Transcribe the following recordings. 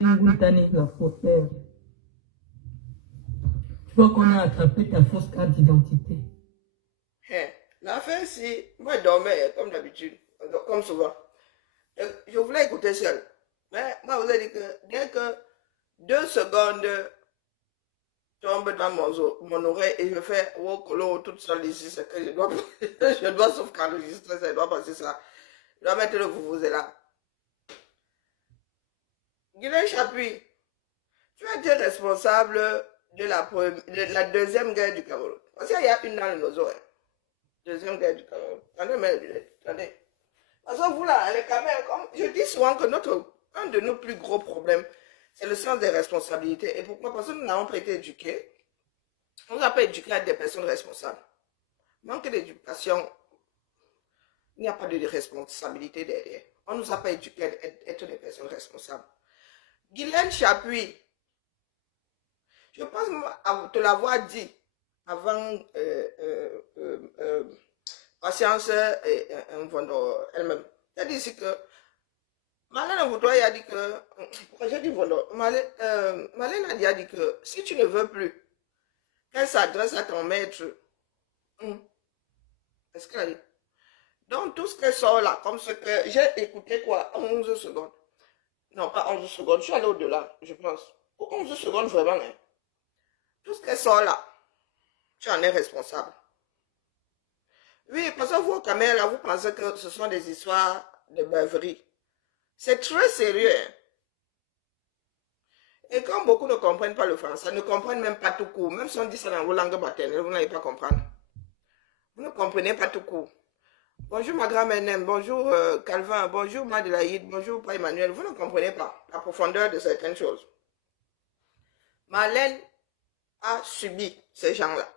Ngultane la faussaire. Tu vois qu'on a attrapé ta fausse carte d'identité. L'affaire, si moi je dormais comme d'habitude, comme souvent. Je voulais écouter seul. Mais moi, vous avez dit que dès que 2 secondes tombent dans mon oreille et je fais oh colo toute seule ici, c'est que je dois, je dois sauf qu'enregistrer ça, je dois passer ça. Je dois mettre le là. Guilain Chapuis, tu as été responsable de la deuxième guerre du Cameroun. Parce qu'il y a une dans le nozo. Deuxième guerre du Cameroun. Attendez. Parce que vous là, les Cameroun, comme je dis souvent que un de nos plus gros problèmes, c'est le sens des responsabilités. Et pourquoi? Parce que nous n'avons pas été éduqués. On nous a pas éduqués à être des personnes responsables. Manque d'éducation, il n'y a pas de responsabilité derrière. On ne nous a pas éduqués à être des personnes responsables. Guylaine Chapuis, je pense te l'avoir dit avant Patience elle-même. Elle a dit ici que Malène Vaudois a dit que pourquoi j'ai dit Vaudois? Malène a dit que si tu ne veux plus qu'elle s'adresse à ton maître, est-ce qu'elle a dit? Donc tout ce qu'elle sort là, comme ce que j'ai écouté quoi, 11 secondes. Non, pas 11 secondes, je suis allé au-delà, je pense. 11 secondes vraiment, hein. Tout ce qu'elle sort là, tu en es responsable. Oui, parce que vous, caméras, vous pensez que ce sont des histoires de beuverie. C'est très sérieux. Hein? Et quand beaucoup ne comprennent pas le français, ne comprennent même pas tout court, même si on dit ça dans vos langues maternelles, vous n'allez pas comprendre. Vous ne comprenez pas tout court. Bonjour ma grand-mère Nem, bonjour Calvin, bonjour Madelaïde, bonjour pas Emmanuel, vous ne comprenez pas la profondeur de certaines choses. Marlène a subi ces gens-là.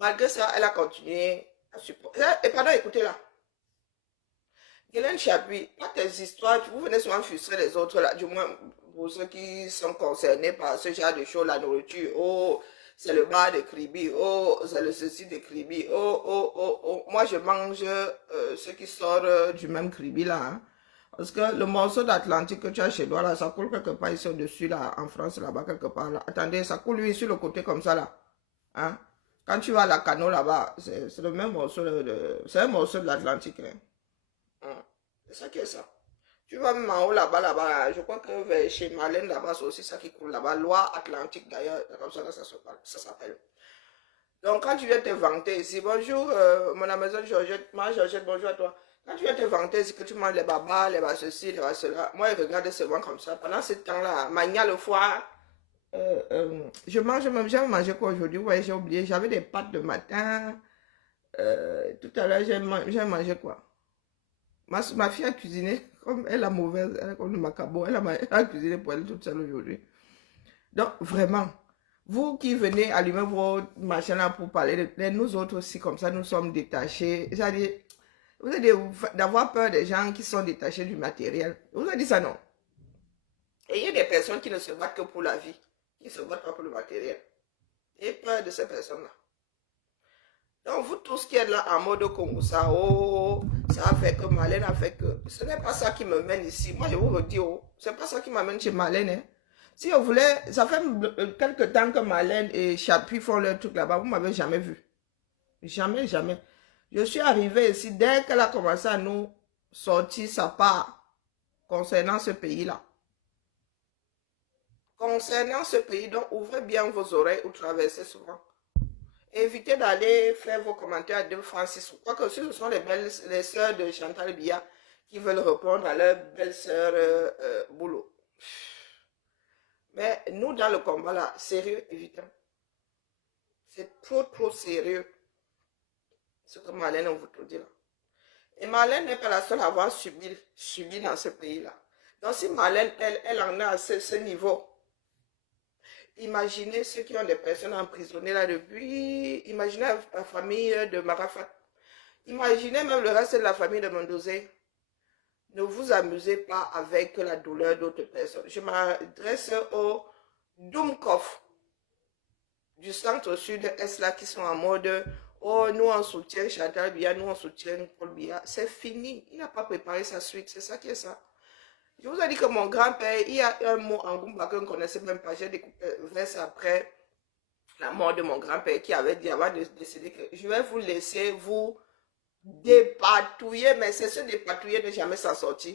Malgré ça, elle a continué à supporter. Et pardon, écoutez là. Guylaine Chapuis, pas tes histoires, vous venez souvent frustrer les autres là, du moins pour ceux qui sont concernés par ce genre de choses, la nourriture, oh, c'est le bar de Kribi, oh, c'est le ceci de Kribi, oh. Moi je mange ce qui sort du même Kribi là, hein. Parce que le morceau d'Atlantique que tu as chez toi là, ça coule quelque part ici au-dessus là, en France là-bas, quelque part là. Attendez, ça coule lui sur le côté comme ça là, hein. Quand tu vas à la Cano là-bas, c'est le même morceau, c'est un morceau de l'Atlantique, hein. C'est ça qui est ça. Tu vas même en haut là-bas, je crois que chez Marlène là-bas, c'est aussi ça qui coule là-bas. Loi Atlantique d'ailleurs, comme ça, ça s'appelle. Donc quand tu viens te vanter ici, bonjour mon maison Georgette, ma Georgette, bonjour à toi. Quand tu viens te vanter ici que tu manges les babas, les bas ceci, les bas cela, moi je regarde seulement comme ça. Pendant ce temps-là, mania le foie, je mange même, j'ai mangé quoi aujourd'hui? Ouais, j'ai oublié, j'avais des pâtes de matin. Tout à l'heure, j'ai mangé quoi? Ma fille a cuisiné, comme elle est mauvaise, elle est comme le macabo, elle a cuisiné pour elle toute seule aujourd'hui. Donc, vraiment, vous qui venez allumer vos machins là pour parler de nous autres aussi, comme ça, nous sommes détachés. C'est-à-dire, vous avez d'avoir peur des gens qui sont détachés du matériel. Vous avez dit ça, non? Et il y a des personnes qui ne se battent que pour la vie, qui ne se battent pas pour le matériel. Et peur de ces personnes-là. Donc, vous tous qui êtes là en mode Congo, ça, oh, ça a fait que Marlène a fait que. Ce n'est pas ça qui me mène ici. Moi, je vous le dis, oh, c'est pas ça qui m'amène chez Marlène. Hein. Si on voulait, ça fait quelques temps que Marlène et Chapuis font leur truc là-bas, vous ne m'avez jamais vu. Jamais. Je suis arrivée ici dès qu'elle a commencé à nous sortir sa part concernant ce pays-là. Concernant ce pays, donc ouvrez bien vos oreilles ou traversez souvent. Évitez d'aller faire vos commentaires à 2 francs 6. Quoique ce sont les sœurs de Chantal Biya qui veulent répondre à leur belle-sœur Boulot. Mais nous, dans le combat là, sérieux, évitons. C'est trop sérieux. Ce que Marlène vous tout dit là. Et Marlène n'est pas la seule à avoir subi dans ce pays-là. Donc si Marlène, elle en est à ce niveau, imaginez ceux qui ont des personnes emprisonnées là depuis. Imaginez la famille de Marafat. Imaginez même le reste de la famille de Mondozé. Ne vous amusez pas avec la douleur d'autres personnes. Je m'adresse au Doumkov du centre-sud-est là qui sont en mode oh, nous on soutient Chantal Biya, nous on soutient Paul Biya. C'est fini. Il n'a pas préparé sa suite. C'est ça qui est ça. Je vous ai dit que mon grand-père, il y a un mot en Goumba que je ne connaissais même pas. J'ai découvert ça après la mort de mon grand-père qui avait dit avant de décéder que je vais vous laisser vous dépatouiller, mais c'est se dépatouiller ne jamais s'en sortir.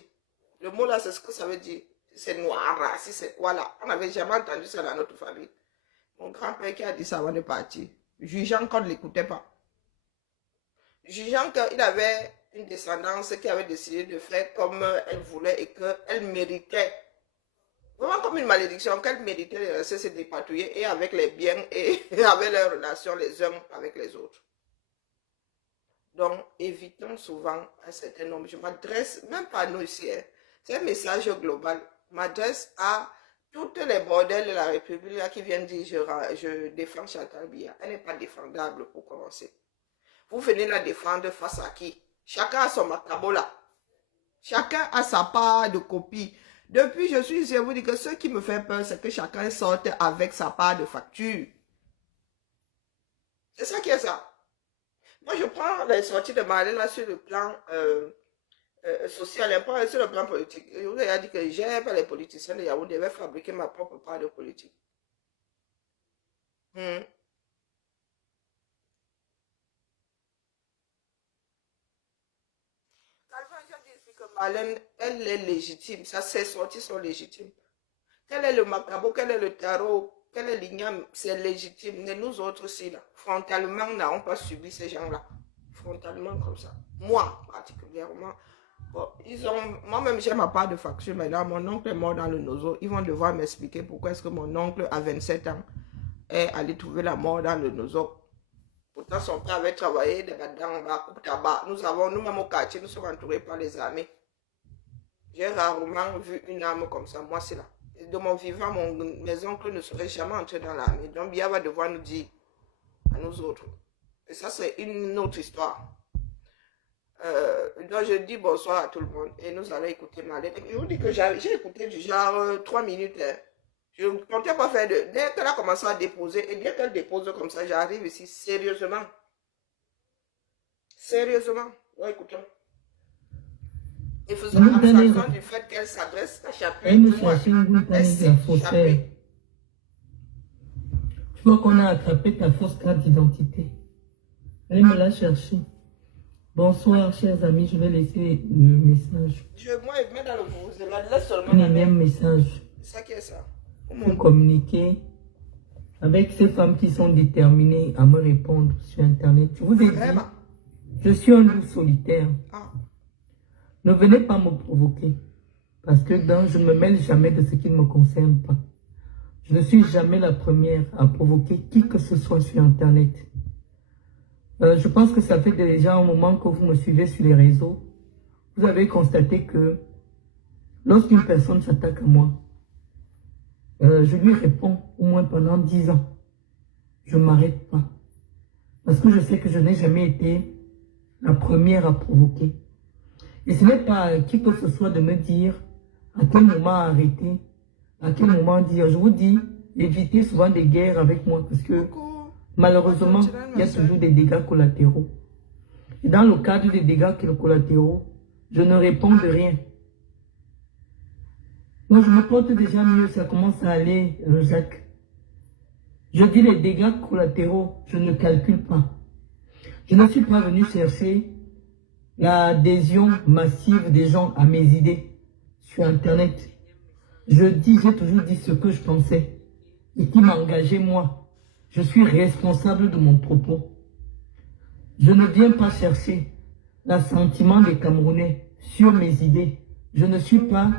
Le mot là, c'est ce que ça veut dire. C'est noir, si c'est quoi là. On n'avait jamais entendu ça dans notre famille. Mon grand-père qui a dit ça avant de partir, jugeant qu'on ne l'écoutait pas. Jugeant qu'il avait une descendance qui avait décidé de faire comme elle voulait et qu'elle méritait. Vraiment comme une malédiction, qu'elle méritait de rester se dépatouiller et avec les biens et avec leurs relations les uns avec les autres. Donc, évitons souvent un certain nombre. Je m'adresse, même pas à nous ici, hein. C'est un message global. Je m'adresse à toutes les bordels de la République là, qui viennent dire je défends Chantal Biya. Elle n'est pas défendable pour commencer. Vous venez la défendre face à qui? Chacun a son macabo là. Chacun a sa part de copie. Depuis, je suis ici, je vous dis que ce qui me fait peur, c'est que chacun sorte avec sa part de facture. C'est ça qui est ça. Moi, je prends les sorties de Marlène là sur le plan social, un peu sur le plan politique. Je vous ai dit que j'aime les politiciens de Yaoundé, je vais fabriquer ma propre part de politique. Marlène, elle est légitime. Ça, ses sorties sont légitimes. Quel est le macabo, quel est le tarot, quel est l'igname, c'est légitime. Mais nous autres aussi, là, frontalement, nous n'avons pas subi ces gens-là. Frontalement comme ça. Moi, particulièrement. Bon, moi-même, j'ai ma part de facture, mais là, mon oncle est mort dans le nozo. Ils vont devoir m'expliquer pourquoi est-ce que mon oncle, à 27 ans, est allé trouver la mort dans le nozo. Pourtant, son père avait travaillé dans le tabac. Nous avons, nous-mêmes au quartier, nous sommes entourés par les armées. J'ai rarement vu une arme comme ça. Moi, c'est là. Et de mon vivant, mes oncles ne seraient jamais entrés dans l'armée. Donc, Biya va devoir nous dire à nous autres. Et ça, c'est une autre histoire. Donc, je dis bonsoir à tout le monde. Et nous allons écouter Marlène. Je vous dis que j'ai écouté du genre 3 minutes. Hein. Je ne comptais pas faire de... Dès qu'elle a commencé à déposer, et dès qu'elle dépose comme ça, j'arrive ici sérieusement. Sérieusement. Ouais, écoutons. Et faisons abstraction du fait qu'elle s'adresse à Chapé. Elle me cherchait une boule de la faussaire. Tu vois qu'on a attrapé ta fausse carte d'identité. Elle me l'a cherché. Bonsoir, chers amis, je vais laisser le message. Moi, je mets dans le vous, je la laisse seulement. Un énième message. C'est ça qui est ça. Pour communiquer avec ces femmes qui sont déterminées à me répondre sur Internet. Je vous ai dit, je suis un loup solitaire. Ne venez pas me provoquer. Parce que je ne me mêle jamais de ce qui ne me concerne pas. Je ne suis jamais la première à provoquer qui que ce soit sur Internet. Je pense que ça fait déjà un moment que vous me suivez sur les réseaux. Vous avez constaté que lorsqu'une personne s'attaque à moi, je lui réponds au moins pendant 10 ans. Je ne m'arrête pas. Parce que je sais que je n'ai jamais été la première à provoquer. Et ce n'est pas à qui que ce soit de me dire à quel moment arrêter, à quel moment dire. Je vous dis, évitez souvent des guerres avec moi parce que malheureusement, il y a toujours des dégâts collatéraux. Et dans le cadre des dégâts collatéraux, je ne réponds de rien. Moi, je me porte déjà mieux, ça commence à aller, Jacques. Je dis les dégâts collatéraux, je ne calcule pas. Je ne suis pas venu chercher l'adhésion massive des gens à mes idées sur Internet. J'ai toujours dit ce que je pensais et qui m'engageait moi. Je suis responsable de mon propos. Je ne viens pas chercher l'assentiment des Camerounais sur mes idées. Je ne suis pas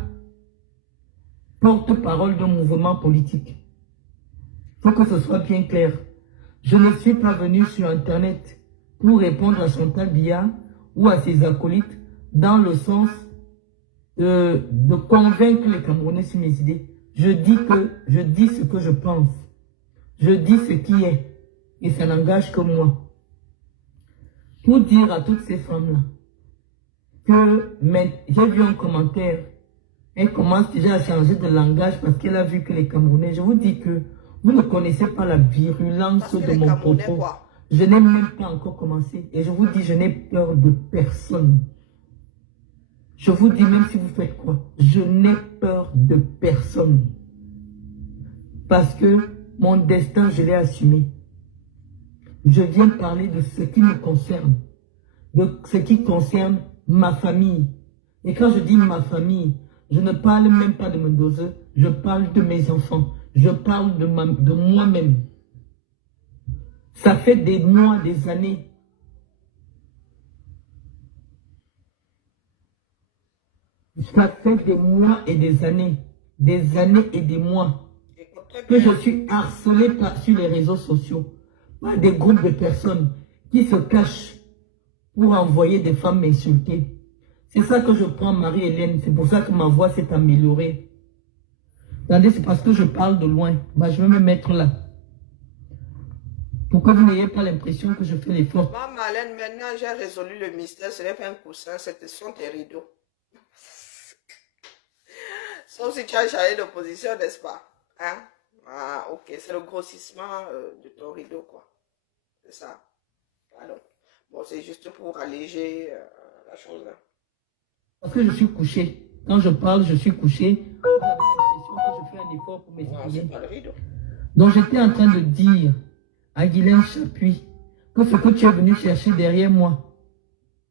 porte-parole d'un mouvement politique. Il faut que ce soit bien clair. Je ne suis pas venu sur Internet pour répondre à Chantal Biya ou à ses acolytes dans le sens de convaincre les Camerounais sur mes idées. Je dis ce que je pense. Je dis ce qui est. Et ça n'engage que moi. Pour dire à toutes ces femmes-là que j'ai vu un commentaire. Elle commence déjà à changer de langage parce qu'elle a vu que les Camerounais, je vous dis que vous ne connaissez pas la virulence de mon propos. Je n'ai même pas encore commencé. Et je vous dis, je n'ai peur de personne. Je vous dis, même si vous faites quoi, je n'ai peur de personne. Parce que mon destin, je l'ai assumé. Je viens parler de ce qui me concerne, de ce qui concerne ma famille. Et quand je dis ma famille, je ne parle même pas de mon doseur, je parle de mes enfants, je parle de moi-même. Ça fait des mois, des années. Ça fait des mois et des années et des mois que je suis harcelé sur les réseaux sociaux par des groupes de personnes qui se cachent pour envoyer des femmes m'insulter. C'est ça que je prends Marie-Hélène, c'est pour ça que ma voix s'est améliorée. Attendez, c'est parce que je parle de loin. Bah, je vais me mettre là. Pour que vous n'ayez pas l'impression que je fais l'effort. Maman Marlène, maintenant j'ai résolu le mystère, ce n'est pas un coussin, ce sont tes rideaux. Sauf si tu as changé de position, n'est-ce pas? Hein? Ah, ok, c'est le grossissement de ton rideau, quoi. C'est ça. Alors, bon, c'est juste pour alléger la chose. Hein. Parce que je suis couché. Quand je parle, je suis couché. Vous avez l'impression que je fais un effort pour m'exprimer. Donc, j'étais en train de dire à Guylaine Chapuis que ce que tu es venu chercher derrière moi,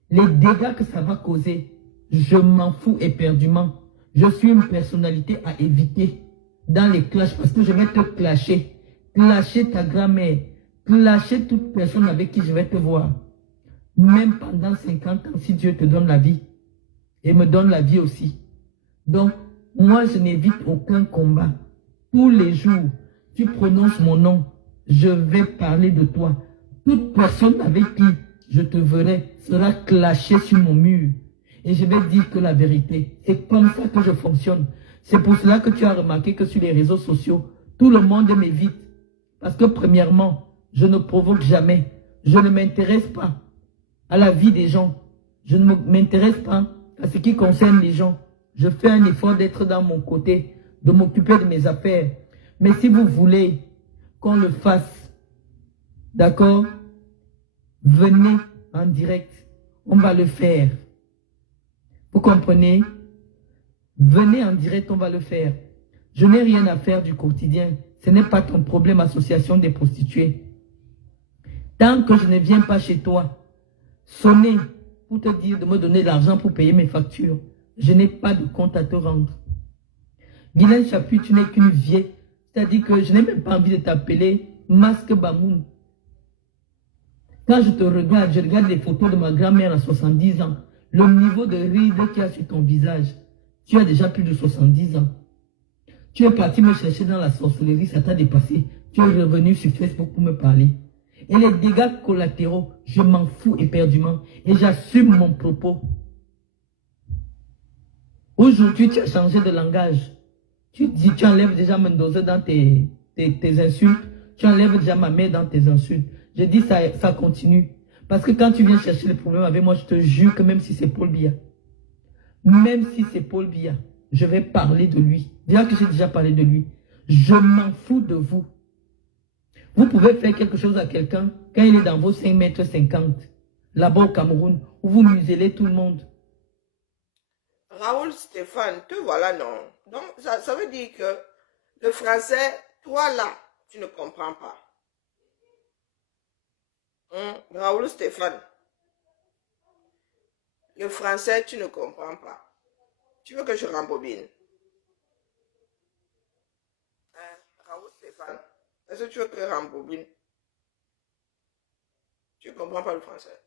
les dégâts que ça va causer, je m'en fous éperdument. Je suis une personnalité à éviter dans les clashs parce que je vais te clasher. Clasher ta grand-mère. Clasher toute personne avec qui je vais te voir. Même pendant 50 ans, si Dieu te donne la vie. Et me donne la vie aussi. Donc, moi, je n'évite aucun combat. Tous les jours, tu prononces mon nom, je vais parler de toi. Toute personne avec qui je te verrai sera clashée sur mon mur. Et je vais dire que la vérité. C'est comme ça que je fonctionne. C'est pour cela que tu as remarqué que sur les réseaux sociaux, tout le monde m'évite. Parce que premièrement, je ne provoque jamais. Je ne m'intéresse pas à la vie des gens. Je ne m'intéresse pas à ce qui concerne les gens. Je fais un effort d'être dans mon côté, de m'occuper de mes affaires. Mais si vous voulez qu'on le fasse, d'accord, venez en direct. On va le faire. Vous comprenez? Venez en direct, on va le faire. Je n'ai rien à faire du quotidien. Ce n'est pas ton problème, association des prostituées. Tant que je ne viens pas chez toi, sonner pour te dire de me donner de l'argent pour payer mes factures, je n'ai pas de compte à te rendre. Guylaine Chapuis, tu n'es qu'une vieille. C'est-à-dire que je n'ai même pas envie de t'appeler Masque Bamoun. Quand je te regarde, je regarde les photos de ma grand-mère à 70 ans. Le niveau de ride qu'il y a sur ton visage, tu as déjà plus de 70 ans. Tu es parti me chercher dans la sorcellerie, ça t'a dépassé. Tu es revenu sur Facebook pour me parler. Et les dégâts collatéraux, je m'en fous éperdument. Et j'assume mon propos. Aujourd'hui, tu as changé de langage. Tu dis, tu enlèves déjà mon doseur dans tes insultes. Tu enlèves déjà ma mère dans tes insultes. Je dis, ça continue. Parce que quand tu viens chercher le problème avec moi, je te jure que même si c'est Paul Biya, même si c'est Paul Biya, je vais parler de lui. Déjà que j'ai déjà parlé de lui. Je m'en fous de vous. Vous pouvez faire quelque chose à quelqu'un quand il est dans vos 5,50 m, là-bas au Cameroun, où vous muselez tout le monde. Raoul Stéphane, te voilà, non. Donc, ça veut dire que le français, toi là, tu ne comprends pas. Raoul Stéphane, le français, tu ne comprends pas. Tu veux que je rembobine? Raoul Stéphane, est-ce que tu veux que je rembobine? Tu ne comprends pas le français.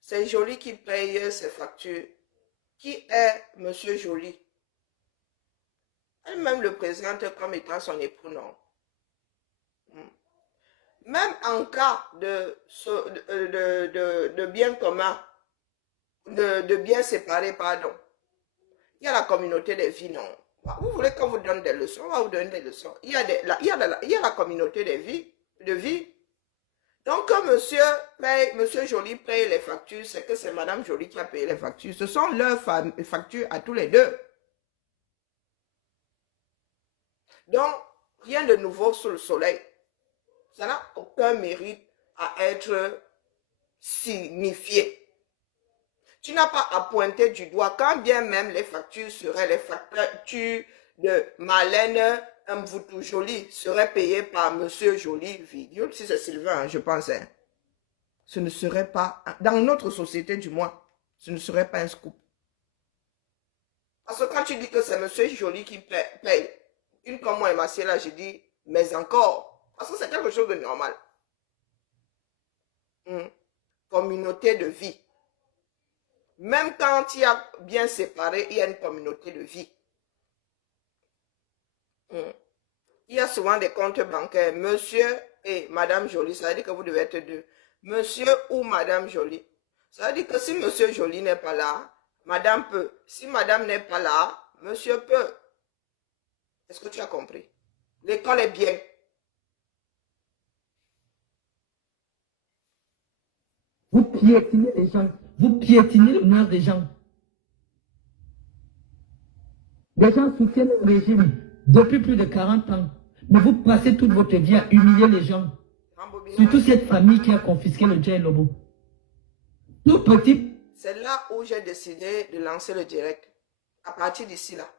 C'est Joly qui paye ses factures. Qui est Monsieur Joly? Elle-même le présente comme étant son époux, non? Même en cas de bien commun, de bien séparé, pardon, il y a la communauté des vies, non? Vous voulez qu'on vous donne des leçons? On va vous donner des leçons. Il y a la communauté des vies, de vie. Donc, quand Monsieur Joly paye les factures, c'est que c'est Madame Joly qui a payé les factures. Ce sont leurs factures à tous les deux. Donc, rien de nouveau sous le soleil. Ça n'a aucun mérite à être signifié. Tu n'as pas à pointer du doigt, quand bien même les factures seraient les factures de Marlène Mvoutou Joly seraient payées par Monsieur Joly, virgule, si c'est Sylvain, je pense. Hein. Ce ne serait pas, dans notre société du moins, ce ne serait pas un scoop. Parce que quand tu dis que c'est Monsieur Joly qui paye, une comme moi et ma là, je dis, mais encore, parce que c'est quelque chose de normal. Communauté de vie. Même quand il y a bien séparé, il y a une communauté de vie. Il y a souvent des comptes bancaires. Monsieur et Madame Joly, ça veut dire que vous devez être deux. Monsieur ou Madame Joly. Ça veut dire que si Monsieur Joly n'est pas là, Madame peut. Si Madame n'est pas là, Monsieur peut. Est-ce que tu as compris? L'école est bien. Vous piétinez les gens. Vous piétinez l'honneur des gens. Les gens soutiennent le régime depuis plus de 40 ans. Mais vous passez toute votre vie à humilier les gens. Surtout cette famille qui a confisqué le Djei Lobo. Tout petit. C'est là où j'ai décidé de lancer le direct. À partir d'ici là.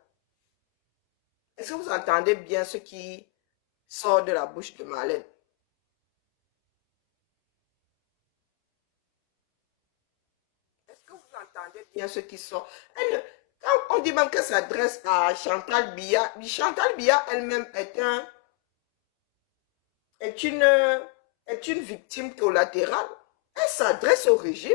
Est-ce que vous entendez bien ce qui sort de la bouche de Marlène? Est-ce que vous entendez bien ce qui sort? Quand on dit même qu'elle s'adresse à Chantal Biya, Chantal Biya elle-même est une victime collatérale. Elle s'adresse au régime.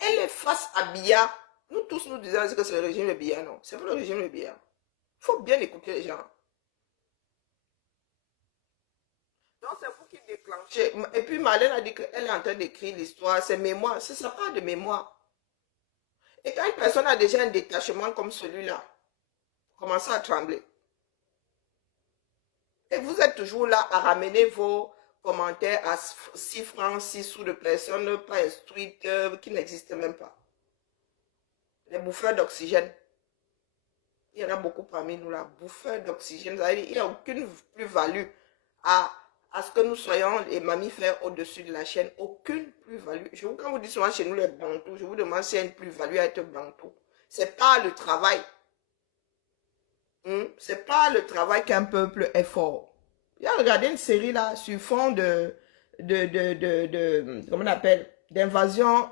Elle est face à Biya. Nous tous nous disons que c'est le régime de Biya. Non, c'est pas le régime de Biya. Il faut bien écouter les gens. Donc c'est vous qui déclenchez. Et puis Marlène a dit qu'elle est en train d'écrire l'histoire. C'est mémoire. Ça part de mémoire. Et quand une personne a déjà un détachement comme celui-là, commencez à trembler. Et vous êtes toujours là à ramener vos commentaires à 6 francs, 6 sous de personnes pas instruites, qui n'existent même pas. Les bouffeurs d'oxygène. Il y en a beaucoup parmi nous là, bouffeurs d'oxygène. Il n'y a aucune plus-value à ce que nous soyons les mammifères au-dessus de la chaîne. Aucune plus-value. Quand vous dites souvent chez nous les bantous, je vous demande s'il y a une plus-value à être bantou. C'est pas le travail. C'est pas le travail qu'un peuple est fort. Il y a regardé une série là sur fond de comment on appelle, d'invasion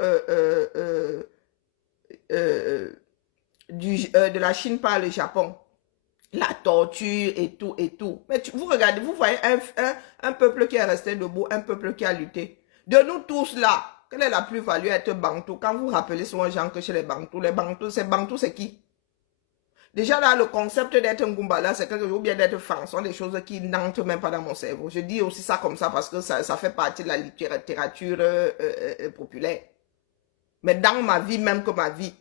de la Chine par le Japon. La torture et tout et tout. Mais vous regardez, vous voyez un peuple qui est resté debout, un peuple qui a lutté. De nous tous là, quelle est la plus-value à être bantou? Quand vous rappelez souvent les gens que chez les bantous, c'est qui? Déjà là, le concept d'être un Gumbala, c'est quelque chose, ou bien d'être fan, sont des choses qui n'entrent même pas dans mon cerveau. Je dis aussi ça comme ça parce que ça fait partie de la littérature populaire. Mais dans ma vie, même que ma vie,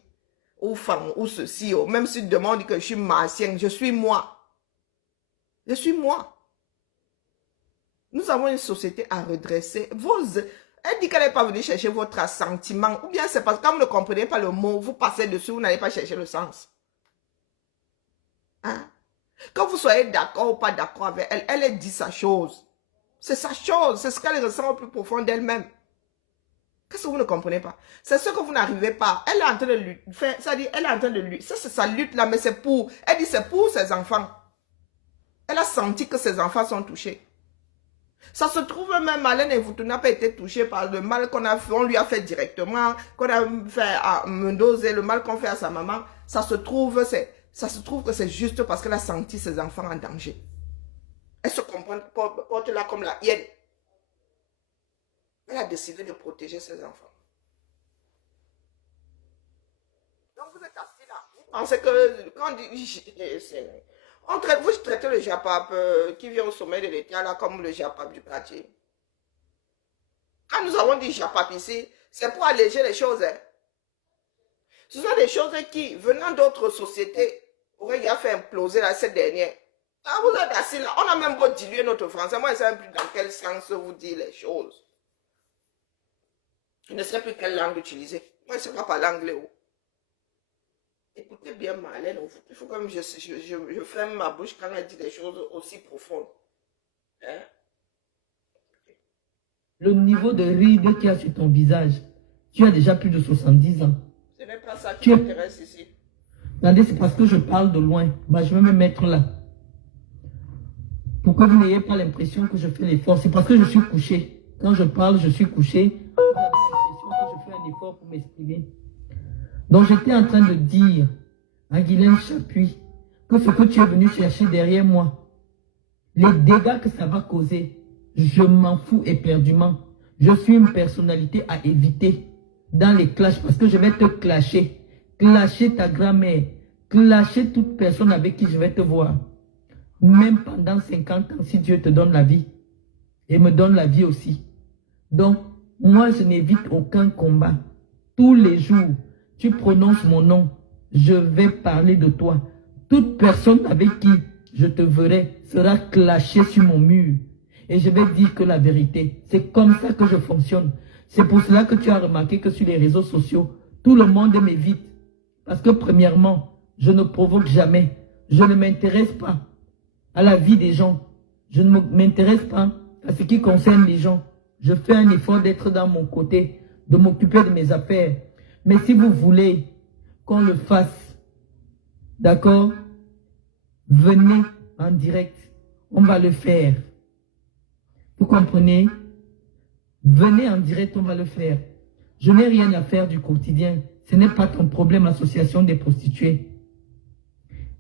ou femme, ou ceci, ou même si tu demandes que je suis martienne, je suis moi. Je suis moi. Nous avons une société à redresser. Elle dit qu'elle n'est pas venue chercher votre assentiment, ou bien c'est parce que quand vous ne comprenez pas le mot, vous passez dessus, vous n'allez pas chercher le sens. Hein? Quand vous soyez d'accord ou pas d'accord avec elle, elle dit sa chose. C'est sa chose, c'est ce qu'elle ressent au plus profond d'elle-même. Qu'est-ce que vous ne comprenez pas? C'est ce que vous n'arrivez pas. Elle est en train de lutter. Ça dit, elle est en train de lutter. Ça, c'est sa lutte là, mais c'est pour. Elle dit, c'est pour ses enfants. Elle a senti que ses enfants sont touchés. Ça se trouve même, Marlène Mvoutou n'a pas été touchée par le mal qu'on a fait, on lui a fait directement, qu'on a fait à Mendoza, le mal qu'on fait à sa maman. Ça se trouve que c'est juste parce qu'elle a senti ses enfants en danger. Elle se porte là comme la hyène. Elle a décidé de protéger ses enfants. Donc vous êtes assis là. Vous pensez que quand vous traitez le Japap qui vient au sommet de l'État là comme le Japap du quartier. Quand nous avons dit Japap ici, c'est pour alléger les choses. Hein. Ce sont des choses qui, venant d'autres sociétés, auraient déjà fait imploser là, cette dernière. Quand vous êtes assis là, on a même beau diluer notre français. Moi, je ne sais même plus dans quel sens vous dire les choses. Je ne sais plus quelle langue utiliser. Moi, je ne sais pas parler anglais. Écoutez bien Marlène, il faut quand même je ferme ma bouche quand elle dit des choses aussi profondes. Hein? Le niveau de ride qu'il y a sur ton visage, Tu as déjà plus de 70 ans. Ce n'est pas ça qui m'intéresse ici. Attendez, c'est parce que je parle de loin. Bah, je vais me mettre là. Pour que vous n'ayez pas l'impression que je fais l'effort. C'est parce que je suis couché. Quand je parle, je suis couché. Vous avez l'impression que je fais un effort pour m'exprimer. Donc, j'étais en train de dire à Guylaine Chapuis que ce que tu es venu chercher derrière moi, les dégâts que ça va causer, je m'en fous éperdument. Je suis une personnalité à éviter dans les clashs parce que je vais te clasher. Clasher ta grand-mère. Clasher toute personne avec qui je vais te voir. Même pendant 50 ans, si Dieu te donne la vie. Et me donne la vie aussi. Donc, moi, je n'évite aucun combat. Tous les jours, tu prononces mon nom. Je vais parler de toi. Toute personne avec qui je te verrai sera clashée sur mon mur. Et je vais dire que la vérité. C'est comme ça que je fonctionne. C'est pour cela que tu as remarqué que sur les réseaux sociaux, tout le monde m'évite. Parce que premièrement, je ne provoque jamais. Je ne m'intéresse pas à la vie des gens. Je ne m'intéresse pas à ce qui concerne les gens. Je fais un effort d'être dans mon côté, de m'occuper de mes affaires. Mais si vous voulez qu'on le fasse, d'accord, venez en direct. On va le faire. Vous comprenez? Venez en direct, on va le faire. Je n'ai rien à faire du quotidien. Ce n'est pas ton problème, l'association des prostituées.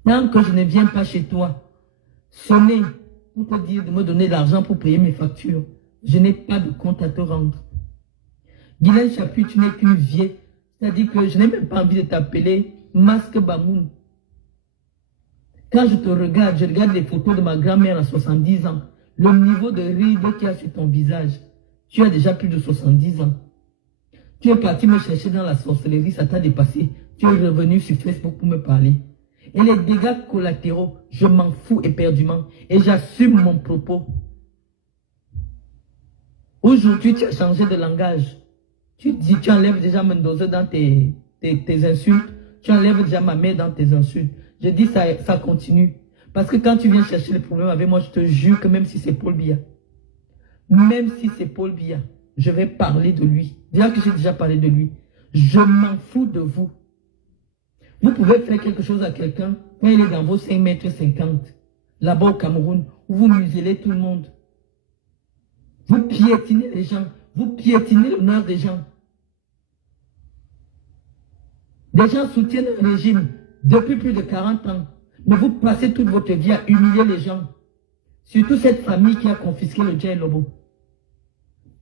Tant que je ne viens pas chez toi, sonner pour te dire de me donner de l'argent pour payer mes factures, je n'ai pas de compte à te rendre. Guylaine Chapuis, tu n'es qu'une vieille. C'est-à-dire que je n'ai même pas envie de t'appeler Masque Bamoun. Quand je te regarde, je regarde les photos de ma grand-mère à 70 ans. Le niveau de rides qu'il y a sur ton visage. Tu as déjà plus de 70 ans. Tu es parti me chercher dans la sorcellerie, ça t'a dépassé. Tu es revenu sur Facebook pour me parler. Et les dégâts collatéraux, je m'en fous éperdument. Et j'assume mon propos. Aujourd'hui, tu as changé de langage. Tu dis, tu enlèves déjà Mendoza dans tes insultes. Tu enlèves déjà ma mère dans tes insultes. Je dis, ça continue. Parce que quand tu viens chercher les problèmes avec moi, je te jure que même si c'est Paul Biya, même si c'est Paul Biya, je vais parler de lui. Déjà que j'ai déjà parlé de lui. Je m'en fous de vous. Vous pouvez faire quelque chose à quelqu'un quand il est dans vos 5,50 m, là-bas au Cameroun, où vous muselez tout le monde. Vous piétinez les gens. Vous piétinez l'honneur des gens. Des gens soutiennent le régime depuis plus de 40 ans. Mais vous passez toute votre vie à humilier les gens. Surtout cette famille qui a confisqué le Djay Lobo.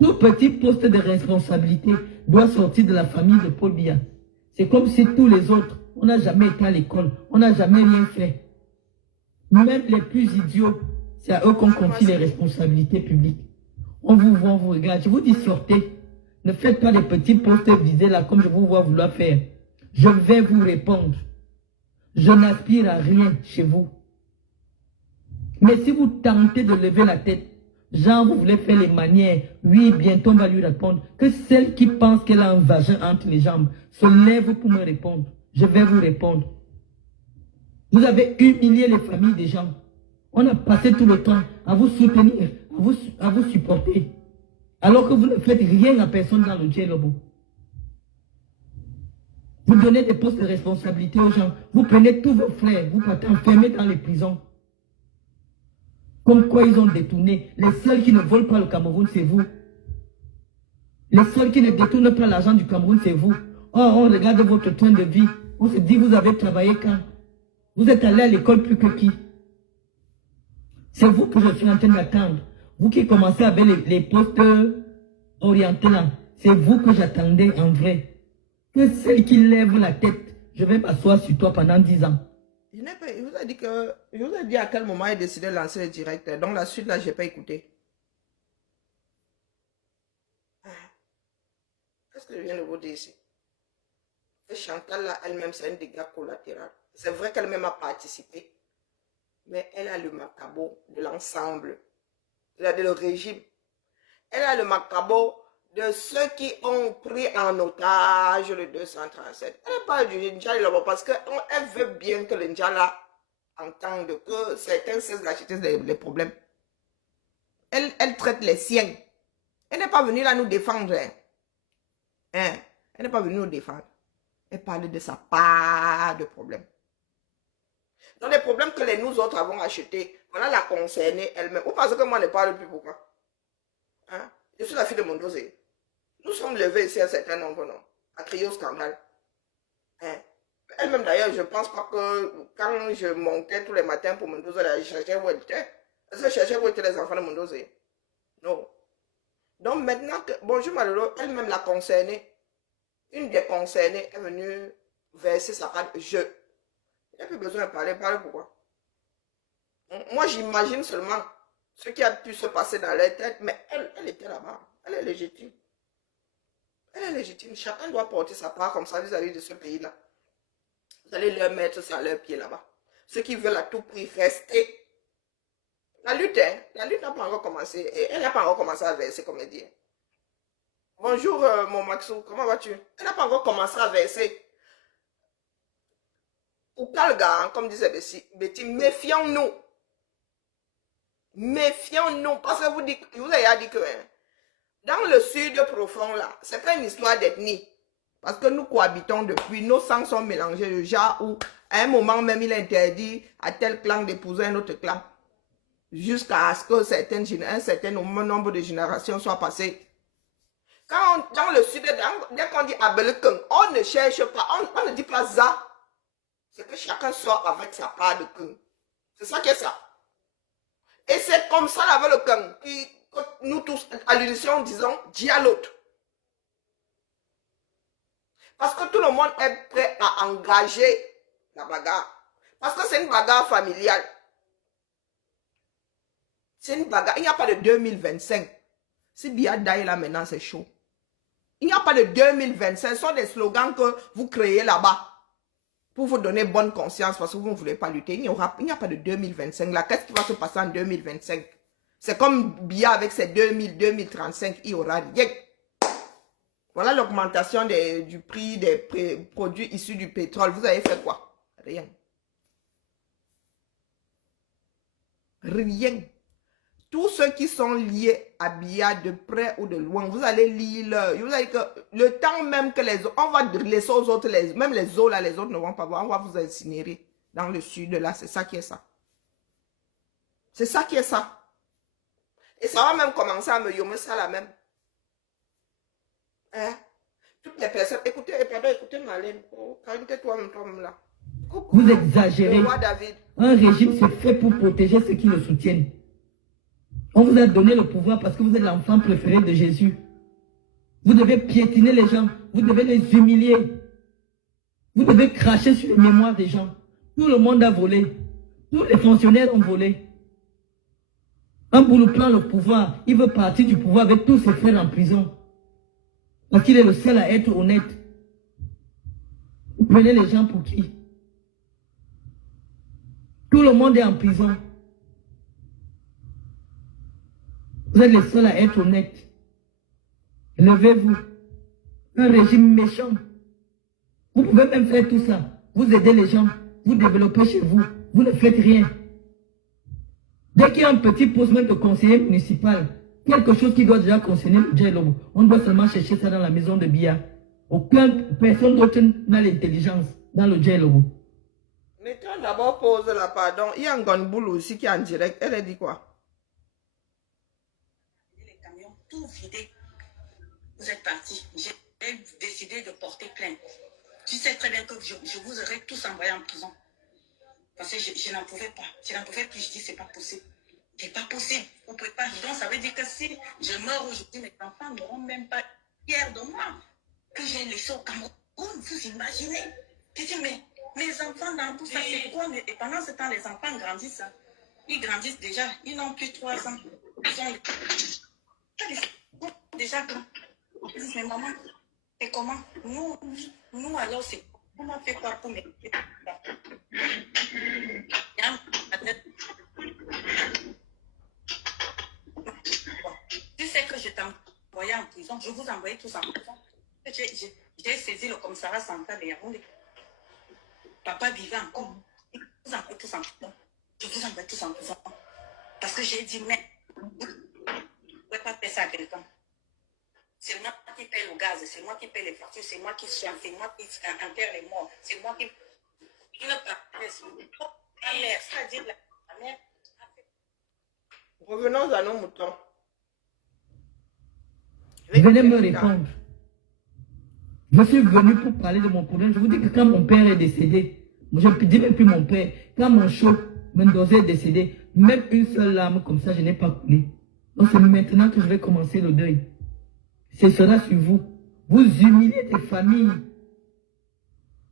Tout petit poste de responsabilité doit sortir de la famille de Paul Biya. C'est comme si tous les autres, on n'a jamais été à l'école, on n'a jamais rien fait. Même les plus idiots, c'est à eux qu'on confie les responsabilités publiques. On vous voit, on vous regarde. Je vous dis, sortez. Ne faites pas des petits postes visés là comme je vous vois vouloir faire. Je vais vous répondre. Je n'aspire à rien chez vous. Mais si vous tentez de lever la tête, genre vous voulez faire les manières, oui, bientôt on va lui répondre. Que celle qui pense qu'elle a un vagin entre les jambes se lève pour me répondre. Je vais vous répondre. Vous avez humilié les familles des gens. On a passé tout le temps à vous soutenir, à vous supporter. Alors que vous ne faites rien à personne dans le Djay Lobo. Vous donnez des postes de responsabilité aux gens. Vous prenez tous vos frères, vous partez enfermés dans les prisons. Comme quoi ils ont détourné. Les seuls qui ne volent pas le Cameroun, c'est vous. Les seuls qui ne détournent pas l'argent du Cameroun, c'est vous. Oh, on regarde votre train de vie. On se dit, vous avez travaillé quand? Vous êtes allé à l'école plus que qui? C'est vous que je suis en train d'attendre. Vous qui commencez avec les postes orientés là. C'est vous que j'attendais en vrai. Que celle qui lève la tête, je vais m'asseoir sur toi pendant 10 ans. Je vous ai dit à quel moment il a décidé de lancer le direct. Donc la suite là, je n'ai pas écouté. Qu'est-ce que je viens de vous dire ici? Chantal là, elle-même, c'est un dégât collatéral. C'est vrai qu'elle-même a participé. Mais elle a le macabo de l'ensemble. C'est-à-dire le régime. Elle a le macabo de ceux qui ont pris en otage le 237. Elle parle du Njala parce qu'elle veut bien que le Njala entende que certains cessent d'acheter les problèmes. Elle traite les siens. Elle n'est pas venue là nous défendre. Hein? Elle n'est pas venue nous défendre. Elle parlait de sa part de problème. Dans les problèmes que nous autres avons achetés, voilà la concernée elle-même. Vous pensez que moi ne parle plus pourquoi? Hein? Je suis la fille de Mondosé. Nous sommes levés ici un certain nombre, non? À crier au scandale. Hein? Elle-même d'ailleurs, je ne pense pas que quand je montais tous les matins pour Mondosé, je cherchais où elle était. Est-ce que je cherchais où étaient les enfants de Mondosé? Non. Donc maintenant que, bonjour malheureux, elle-même l'a concernée. Une des concernées est venue verser sa part de jeu. Il n'y a plus besoin de parler, parle pourquoi? Moi, j'imagine seulement ce qui a pu se passer dans leur tête, mais elle était là-bas. Elle est légitime. Elle est légitime. Chacun doit porter sa part comme ça vis-à-vis de ce pays-là. Vous allez leur mettre ça à leurs pieds là-bas. Ceux qui veulent à tout prix rester. La lutte n'a pas encore commencé. Et elle n'a pas encore commencé à verser, comme elle dit. Bonjour, mon Maxou, comment vas-tu? Elle n'a pas encore commencé à verser. Ou Kalga, comme disait Betty, méfions-nous. Méfions-nous. Parce que vous avez dit que dans le sud profond, là, c'est pas une histoire d'ethnie. Parce que nous cohabitons depuis, nos sangs sont mélangés. Le genre où, à un moment même, il interdit à tel clan d'épouser un autre clan. Jusqu'à ce que un certain nombre de générations soient passées. Quand dans le sud, dès qu'on dit Abelkeng, on ne cherche pas, on ne dit pas ça. C'est que chacun sort avec sa part de Keng. C'est ça qui est ça. Et c'est comme ça avec le Keng. Nous tous, à l'unisson, disons, dis à l'autre. Parce que tout le monde est prêt à engager la bagarre. Parce que c'est une bagarre familiale. C'est une bagarre. Il n'y a pas de 2025. Si Biada est là maintenant, c'est chaud. Il n'y a pas de 2025. Ce sont des slogans que vous créez là-bas. Pour vous donner bonne conscience parce que vous ne voulez pas lutter. Il n'y a pas de 2025. Là, qu'est-ce qui va se passer en 2025? C'est comme Bia avec ses 2035. Il y aura rien. Voilà l'augmentation du prix des produits issus du pétrole. Vous avez fait quoi? Rien. Rien. Tous ceux qui sont liés à Bia de près ou de loin, vous allez lire, vous allez que le temps même que les autres, on va laisser aux autres, même les eaux là, les autres ne vont pas voir, on va vous incinérer dans le sud là, c'est ça qui est ça. C'est ça qui est ça. Et ça va même commencer à me yommer ça là même. Hein? Toutes les personnes, écoutez Marlène, toi-même là. Coucou, vous exagérez. Le roi David. Un régime se fait pour protéger ceux qui le soutiennent. On vous a donné le pouvoir parce que vous êtes l'enfant préféré de Jésus. Vous devez piétiner les gens. Vous devez les humilier. Vous devez cracher sur les mémoires des gens. Tout le monde a volé. Tous les fonctionnaires ont volé. Un boulot prend le pouvoir. Il veut partir du pouvoir avec tous ses frères en prison. Parce qu'il est le seul à être honnête. Vous prenez les gens pour qui? Tout le monde est en prison. Vous êtes les seuls à être honnêtes. Levez-vous. Un régime méchant. Vous pouvez même faire tout ça. Vous aidez les gens. Vous développez chez vous. Vous ne faites rien. Dès qu'il y a un petit poste même de conseiller municipal, quelque chose qui doit déjà concerner le dialogue, on doit seulement chercher ça dans la maison de Bia. Personne d'autre n'a l'intelligence dans le dialogue. Mettons d'abord pause là, pardon. Il y a un Gonboul aussi qui est en direct. Elle a dit quoi? Les camions, tout vidé. Vous êtes partis. J'ai décidé de porter plainte. Tu sais très bien que je vous aurais tous envoyé en prison. Parce que je n'en pouvais pas. Je n'en pouvais plus. Je dis, c'est pas possible. C'est pas possible. Vous ne pouvez pas. Donc, ça veut dire que si je meurs aujourd'hui, mes enfants n'auront même pas fiers de moi. Que j'ai laissé au Cameroun. Vous imaginez? Je dis, mais mes enfants dans tout ça, c'est quoi? Et pendant ce temps, les enfants grandissent. Hein. Ils grandissent déjà. Ils n'ont plus 3 ans. Ils sont déjà grands. Ils disent, mais maman, c'est comment? Nous alors, c'est comment fait quoi pour m'aider? Tu sais que je t'envoyais en prison, je vous envoyais tous en prison. J'ai saisi le commissariat central de Yaoundé. Papa vivait encore. Je vous envoie tous en prison. Je vous envoie tous en prison. Parce que j'ai dit, mais vous ne pouvez pas faire ça à quelqu'un. C'est moi qui paye le gaz, c'est moi qui paye les factures, c'est moi qui soigne, c'est moi qui enterre les morts, c'est moi qui... Une paresse, la mère, c'est-à-dire la mère... Revenons à nos moutons. Venez me répondre. Je suis venu pour parler de mon problème. Je vous dis que quand mon père est décédé, je ne dis même plus mon père, quand mon chaud Mendoza est décédé, même une seule larme comme ça, je n'ai pas coulé. Donc c'est maintenant que je vais commencer le deuil. Ce sera sur vous. Vous humiliez des familles.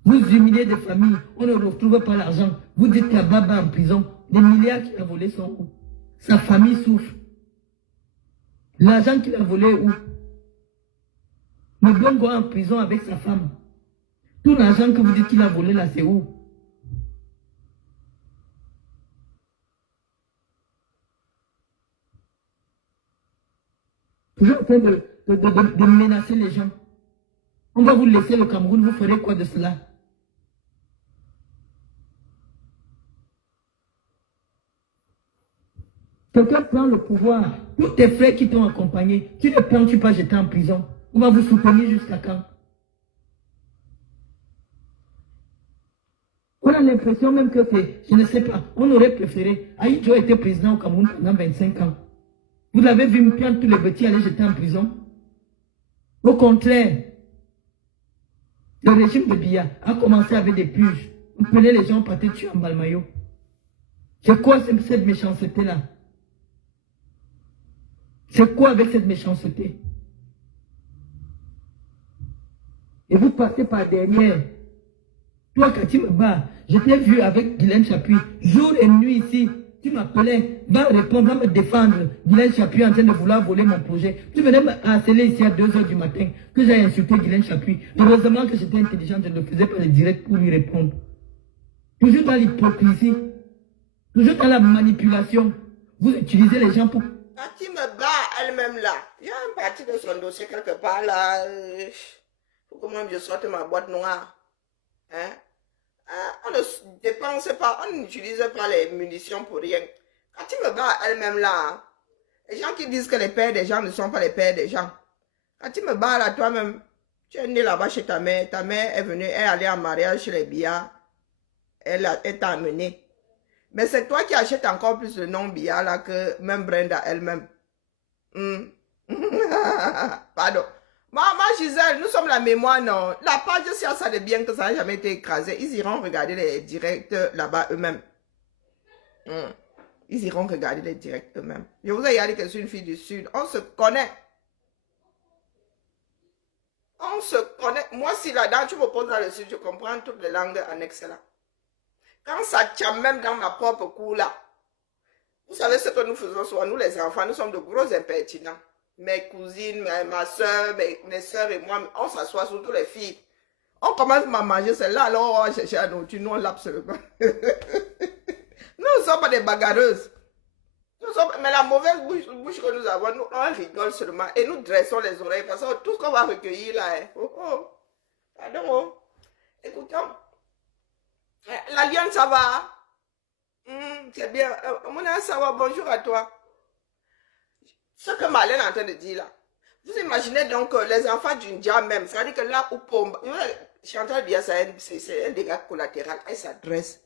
Vous humiliez des familles. On ne retrouve pas l'argent. Vous dites qu'il y a Baba en prison. Les milliards qu'il a volés sont où? Sa famille souffre. L'argent qu'il a volé où? Mbongo en prison avec sa femme. Tout l'argent que vous dites qu'il a volé là, c'est où? Toujours en train de menacer les gens. On va vous laisser le Cameroun, vous ferez quoi de cela? Quelqu'un prend le pouvoir. Tous tes frères qui t'ont accompagné, tu ne penses pas jeter en prison. On va vous soutenir jusqu'à quand? On a l'impression même que c'est, je ne sais pas, on aurait préféré. Aïdjo a été président au Cameroun pendant 25 ans. Vous l'avez vu prendre tous les petits aller jeter en prison? Au contraire, le régime de Biya a commencé avec des puges. On prenait les gens partir tuer en Balmayo. C'est quoi cette méchanceté-là? C'est quoi avec cette méchanceté? Et vous passez par derrière. Toi, quand tu me bats, je t'ai vu avec Guylaine Chapuis, jour et nuit ici. Tu m'appelais, va répondre, va me défendre. Guylaine Chapuis en train de vouloir voler mon projet. Tu venais me harceler ici à 2 h du matin, que j'ai insulté Guylaine Chapuis. Heureusement que j'étais intelligente, je ne faisais pas le direct pour lui répondre. Toujours dans l'hypocrisie, toujours dans la manipulation. Vous utilisez les gens pour... Quand tu me bats elle-même là, il y a un parti de son dossier quelque part là. Faut que moi je sorte ma boîte noire. Hein? On ne dépense pas, on n'utilise pas les munitions pour rien. Quand tu me bats elle-même là, les gens qui disent que les pères des gens ne sont pas les pères des gens. Quand tu me bats là toi-même, tu es né là-bas chez ta mère est venue, elle est allée en mariage chez les Biya, elle t'a amené. Mais c'est toi qui achètes encore plus de non Biya là que même Brenda elle-même. Pardon. Maman Gisèle, nous sommes la mémoire, non. La page ça de bien que ça n'a jamais été écrasé. Ils iront regarder les directs là-bas eux-mêmes. Ils iront regarder les directs eux-mêmes. Je vous ai dit que je suis une fille du Sud. On se connaît. On se connaît. Moi, si là-dedans, tu me poses dans le Sud, je comprends toutes les langues annexes là. Quand ça tient même dans ma propre cour là. Vous savez ce que nous faisons souvent, nous les enfants, nous sommes de gros impertinents. Mes cousines, ma soeur, mes soeurs et moi, on s'assoit, surtout les filles. On commence à manger celle-là, alors on va chercher à nourriture, nous on lappe seulement. Nous ne sommes pas des bagarreuses. Mais la mauvaise bouche que nous avons, nous, on rigole seulement et nous dressons les oreilles parce que tout ce qu'on va recueillir là, pardon, écoutons. L'Alliance, ça va? C'est bien. Mon ça va, bonjour à toi. Ce que Marlène est en train de dire là. Vous imaginez donc les enfants du Ndja même, c'est-à-dire que là où Pomba, Chantal Biya, c'est un dégât collatéral, elle s'adresse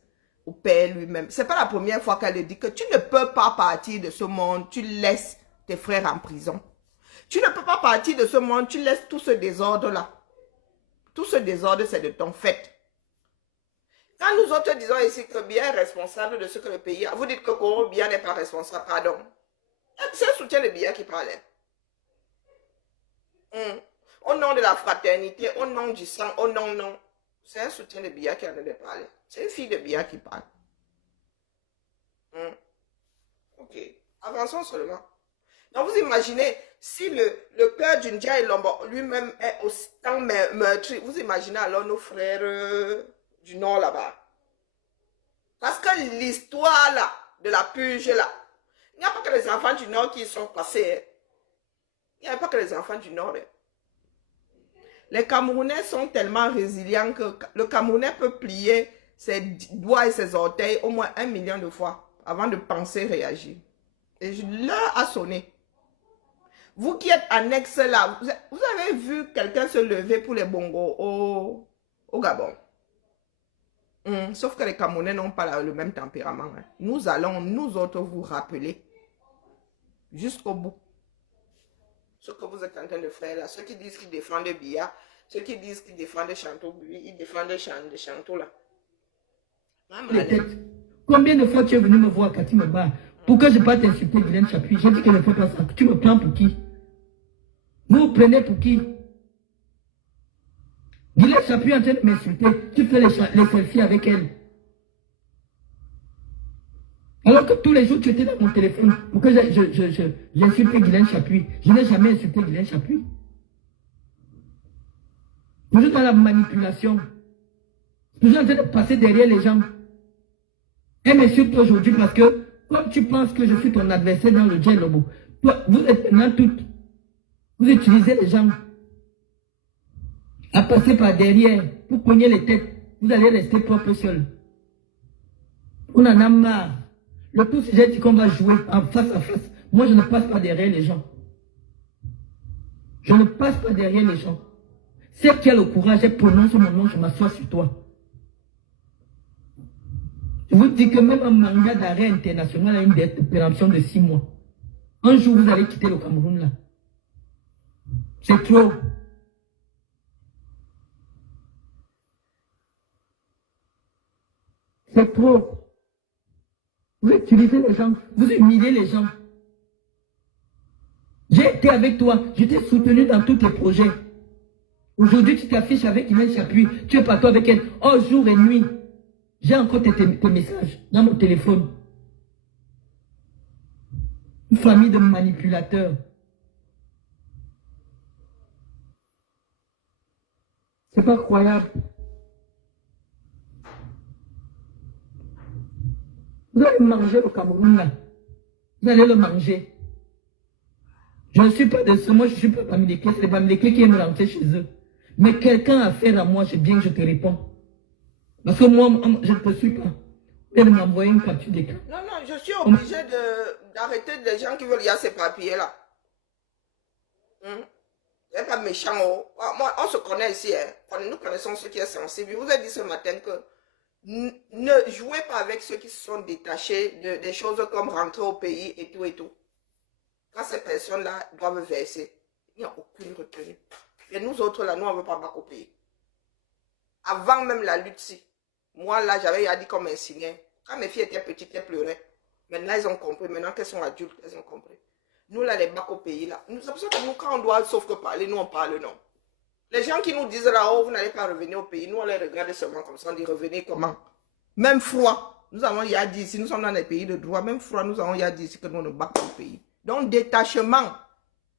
au père lui-même. C'est pas la première fois qu'elle dit que tu ne peux pas partir de ce monde, tu laisses tes frères en prison. Tu ne peux pas partir de ce monde, tu laisses tout ce désordre-là. Tout ce désordre, c'est de ton fait. Quand nous autres disons ici que Biya est responsable de ce que le pays a, vous dites que Koro Biya n'est pas responsable, pardon. C'est le soutien de Biya qui parlait. Au nom de la fraternité, au nom du sang, au nom, non. C'est un soutien de Biya qui en a de parler. C'est une fille de Biya qui parle. Ok. Avançons seulement. Donc vous imaginez, si le père du Ndja et Lombo lui-même est autant meurtri, vous imaginez alors nos frères du Nord là-bas. Parce que l'histoire là, de la purge là, il n'y a pas que les enfants du Nord qui y sont passés. Il n'y a pas que les enfants du Nord. Les Camerounais sont tellement résilients que le Camerounais peut plier ses doigts et ses orteils au moins 1 million de fois avant de penser réagir. Et l'heure a sonné. Vous qui êtes annexe là, vous avez vu quelqu'un se lever pour les bongos au Gabon. Sauf que les Camerounais n'ont pas le même tempérament. Hein. Nous allons, nous autres, vous rappeler jusqu'au bout. Ce que vous êtes en train de faire là, ceux qui disent qu'ils défendent Biya, ceux qui disent qu'ils défendent Chanto, ils défendent Chanto là. Combien de fois tu es venu me voir, Cathy Meba, pour que je ne pas t'insulter, Guylaine Chapuis? J'ai dit que je ne fais pas ça. Tu me prends pour qui? Vous vous prenez pour qui? Guylaine Chapuis est en train de m'insulter. Tu fais les selfies avec elle. Alors que tous les jours, tu étais dans mon téléphone pour que j'insulte Guylaine Chapuis. Je n'ai jamais insulté Guylaine Chapuis. Toujours dans la manipulation. Toujours en train de passer derrière les gens. Elle m'insulte aujourd'hui parce que, comme tu penses que je suis ton adversaire dans le dialogue, toi, vous êtes maintenant toutes. Vous utilisez les gens à passer par derrière pour cogner les têtes. Vous allez rester propre seul. On en a marre. Le tout sujet dit qu'on va jouer en face à face. Moi, je ne passe pas derrière les gens. Je ne passe pas derrière les gens. Celle qui a le courage, elle prononce mon nom, je m'assois sur toi. Je vous dis que même un mandat d'arrêt international a une date de péremption de 6 mois. Un jour, vous allez quitter le Cameroun là. C'est trop. C'est trop. Vous utilisez les gens, vous humiliez les gens. J'ai été avec toi, je t'ai soutenu dans tous tes projets. Aujourd'hui, tu t'affiches avec Guylaine Chapuis, tu es partout avec elle, oh jour et nuit. J'ai encore tes messages dans mon téléphone. Une famille de manipulateurs. C'est pas croyable. Vous allez manger au Cameroun là. Vous allez le manger. Je ne suis pas de ce, moi je ne suis pas Bamileke, c'est les Bamileke qui aiment rentrer chez eux. Mais quelqu'un a affaire à moi, je bien que je te réponds. Parce que moi, je ne te suis pas. Elle m'a envoyé une capture d'écran. Non, non, je suis obligé d'arrêter les gens qui veulent y avoir ces papiers là. C'est pas méchant. Oh. Moi, on se connaît ici. Hein. Nous connaissons ceux qui sont sensibles. Je vous ai dit ce matin que ne jouez pas avec ceux qui se sont détachés des choses comme rentrer au pays et tout et tout. Quand ces personnes-là doivent verser, il n'y a aucune retenue. Et nous autres, là, nous, on ne veut pas battre au pays. Avant même la lutte, si. Moi, là, j'avais dit comme un signe. Quand mes filles étaient petites, elles pleuraient. Maintenant, elles ont compris. Maintenant qu'elles sont adultes, elles ont compris. Nous, là, les bacs au pays, là. C'est pour ça que nous, quand on doit sauf que parler, nous, on parle non. Les gens qui nous disent là, oh, vous n'allez pas revenir au pays, nous, on les regarde seulement comme ça, on dit revenez comment? Même froid. Nous avons y a dit ici, nous sommes dans les pays de droit, même froid, nous avons y a dit ici que nous ne battons pas au pays. Donc, détachement.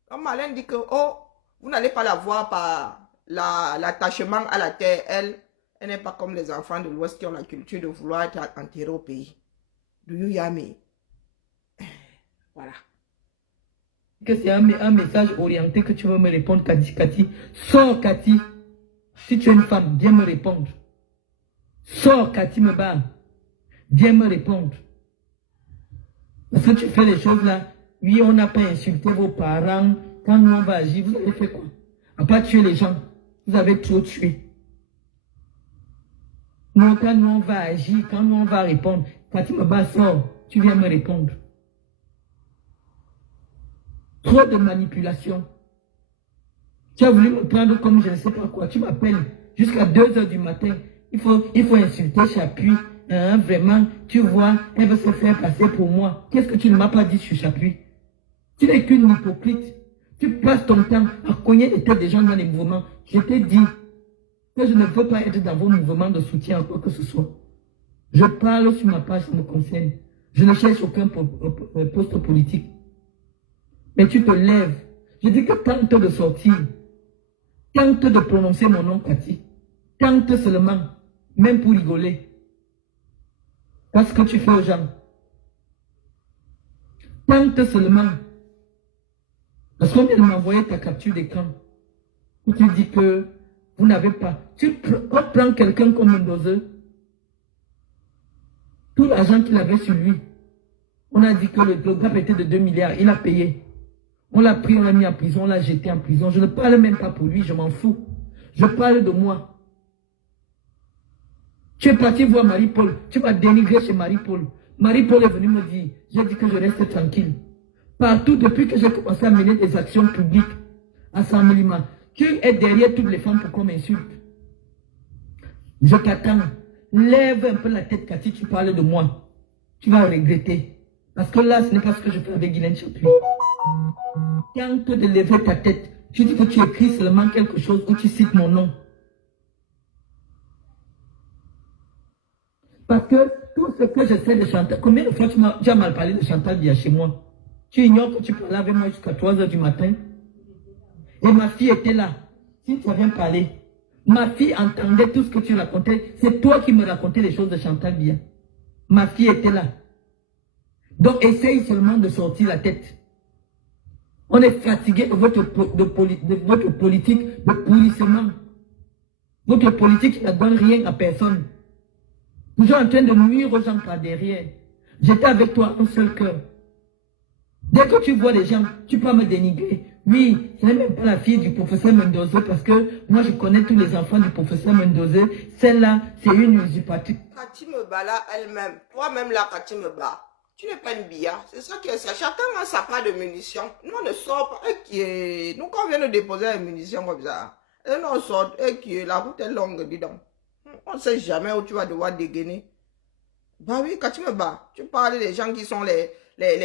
Comme Alain dit que, oh, vous n'allez pas la voir par l'attachement à la terre, elle n'est pas comme les enfants de l'Ouest qui ont la culture de vouloir être enterrés au pays. Do you hear me? Voilà. Que c'est un message orienté que tu veux me répondre, Cathy. Sors, Cathy. Si tu es une femme, viens me répondre. Sors, Cathy Meba. Viens me répondre. Parce que tu fais les choses là. Oui, on n'a pas insulté vos parents. Quand nous on va agir, vous avez fait quoi? À part tuer les gens. Vous avez trop tué. Non, quand nous on va agir, quand nous on va répondre, Cathy Meba sort, tu viens me répondre. Trop de manipulation. Tu as voulu me prendre comme je ne sais pas quoi. Tu m'appelles jusqu'à 2 h du matin. Il faut insulter Chapuis. Hein, vraiment, tu vois, elle veut se faire passer pour moi. Qu'est-ce que tu ne m'as pas dit sur Chapuis? Tu n'es qu'une hypocrite. Tu passes ton temps à cogner les têtes des gens dans les mouvements. Je t'ai dit que je ne veux pas être dans vos mouvements de soutien à quoi que ce soit. Je parle sur ma page, ça me concerne. Je ne cherche aucun poste politique. Mais tu te lèves. Je dis que tente de sortir. Tente de prononcer mon nom, Cathy. Tente seulement. Même pour rigoler. Parce que tu fais aux gens. Tente seulement. Parce qu'on vient de m'envoyer ta capture d'écran. Où tu dis que vous n'avez pas. On prend quelqu'un comme un doseur. Tout l'argent qu'il avait sur lui. On a dit que le gap était de 2 milliards. Il a payé. On l'a pris, on l'a mis en prison, on l'a jeté en prison. Je ne parle même pas pour lui, je m'en fous. Je parle de moi. Tu es parti voir Marie-Paul, tu m'as dénigré chez Marie-Paul. Marie-Paul est venue me dire, j'ai dit que je reste tranquille. Partout, depuis que j'ai commencé à mener des actions publiques à Saint-Mélima, tu es derrière toutes les femmes pour qu'on m'insulte. Je t'attends. Lève un peu la tête, Cathy, tu parles de moi. Tu vas regretter. Parce que là, ce n'est pas ce que je fais avec Guylaine Chapuis. Tente de lever ta tête. Tu dis que tu écris seulement quelque chose où tu cites mon nom. Parce que tout ce que j'essaie de chanter, combien de fois tu as mal parlé de Chantal Biya chez moi? Tu ignores que tu parlais avec moi jusqu'à 3 h du matin. Et ma fille était là. Si tu avais parlé, ma fille entendait tout ce que tu racontais. C'est toi qui me racontais les choses de Chantal Biya. Ma fille était là. Donc essaye seulement de sortir la tête. On est fatigué de votre politique de pourrissement. Votre politique qui ne donne rien à personne. Toujours en train de nuire aux gens par derrière. J'étais avec toi un seul cœur. Dès que tu vois les gens, tu peux me dénigrer. Oui, ce n'est même pas la fille du professeur Mendoza parce que moi je connais tous les enfants du professeur Mendoza. Celle-là, c'est une usurpatrice. Cathy Meba là elle-même, toi-même là Cathy Meba, tu n'es pas une billa. C'est ça qui est ça. Chacun a sa part de munitions. Nous on ne sort pas. Qui est... Nous quand on vient de déposer les munitions comme ça, et nous on sort. Et qui est... La route est longue, dis donc. On ne sait jamais où tu vas devoir dégainer. Bah oui, Cathy Meba, tu parles des gens qui sont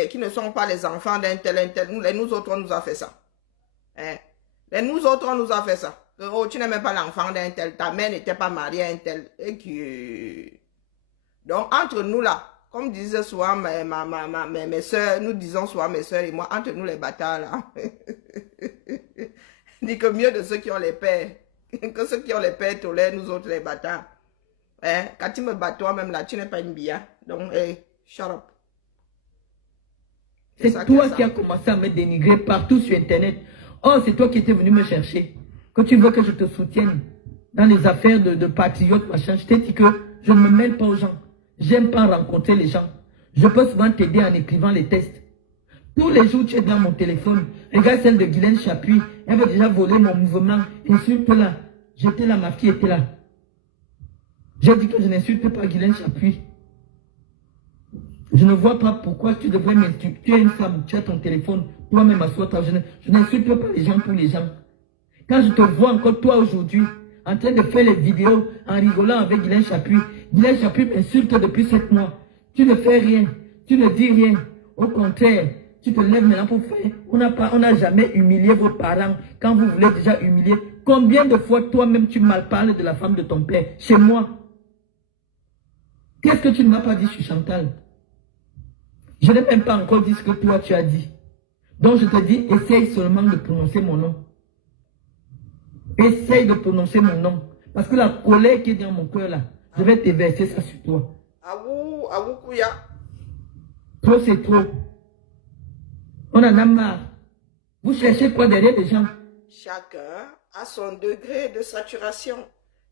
qui ne sont pas les enfants d'un tel, un tel. Nous autres, on nous a fait ça. Hein? Nous autres, on nous a fait ça. Oh, tu n'es même pas l'enfant d'un tel. Ta mère n'était pas mariée à un tel. Et qui... Donc, entre nous là, comme disaient souvent mes soeurs, nous disons souvent mes soeurs et moi, entre nous les bâtards là. Dit que mieux de ceux qui ont les pères, que ceux qui ont les pères tolèrent nous autres les bâtards. Hein? Quand tu me bats toi-même là, tu n'es pas une billa. Donc, hey, shut up. C'est toi qui as commencé à me dénigrer partout sur Internet. Oh, c'est toi qui étais venu me chercher. Que tu veux que je te soutienne dans les affaires de patriotes, machin. Je t'ai dit que je ne me mêle pas aux gens. J'aime pas rencontrer les gens. Je peux souvent t'aider en écrivant les tests. Tous les jours, tu es dans mon téléphone. Regarde celle de Guylaine Chapuis. Elle va déjà voler mon mouvement. Insulte-la. J'étais là, ma fille était là. J'ai dit que je n'insulte pas Guylaine Chapuis. Je ne vois pas pourquoi tu devrais m'insulter. Tu es une femme, tu as ton téléphone, toi-même assois-toi. Je n'insulte pas les gens pour les gens. Quand je te vois encore toi aujourd'hui, en train de faire les vidéos, en rigolant avec Guylaine Chapuis m'insulte depuis 7 mois. Tu ne fais rien, tu ne dis rien. Au contraire, tu te lèves maintenant pour faire. On n'a jamais humilié vos parents quand vous voulez déjà humilier. Combien de fois toi-même tu mal parles de la femme de ton père, chez moi? Qu'est-ce que tu ne m'as pas dit sur Chantal? Je n'ai même pas encore dit ce que toi tu as dit. Donc je te dis, essaye seulement de prononcer mon nom. Essaye de prononcer mon nom. Parce que la colère qui est dans mon cœur là, je vais te verser ça sur toi. Aou, Kouya. Trop c'est trop. On en a marre. Vous cherchez quoi derrière les gens? Chacun a son degré de saturation.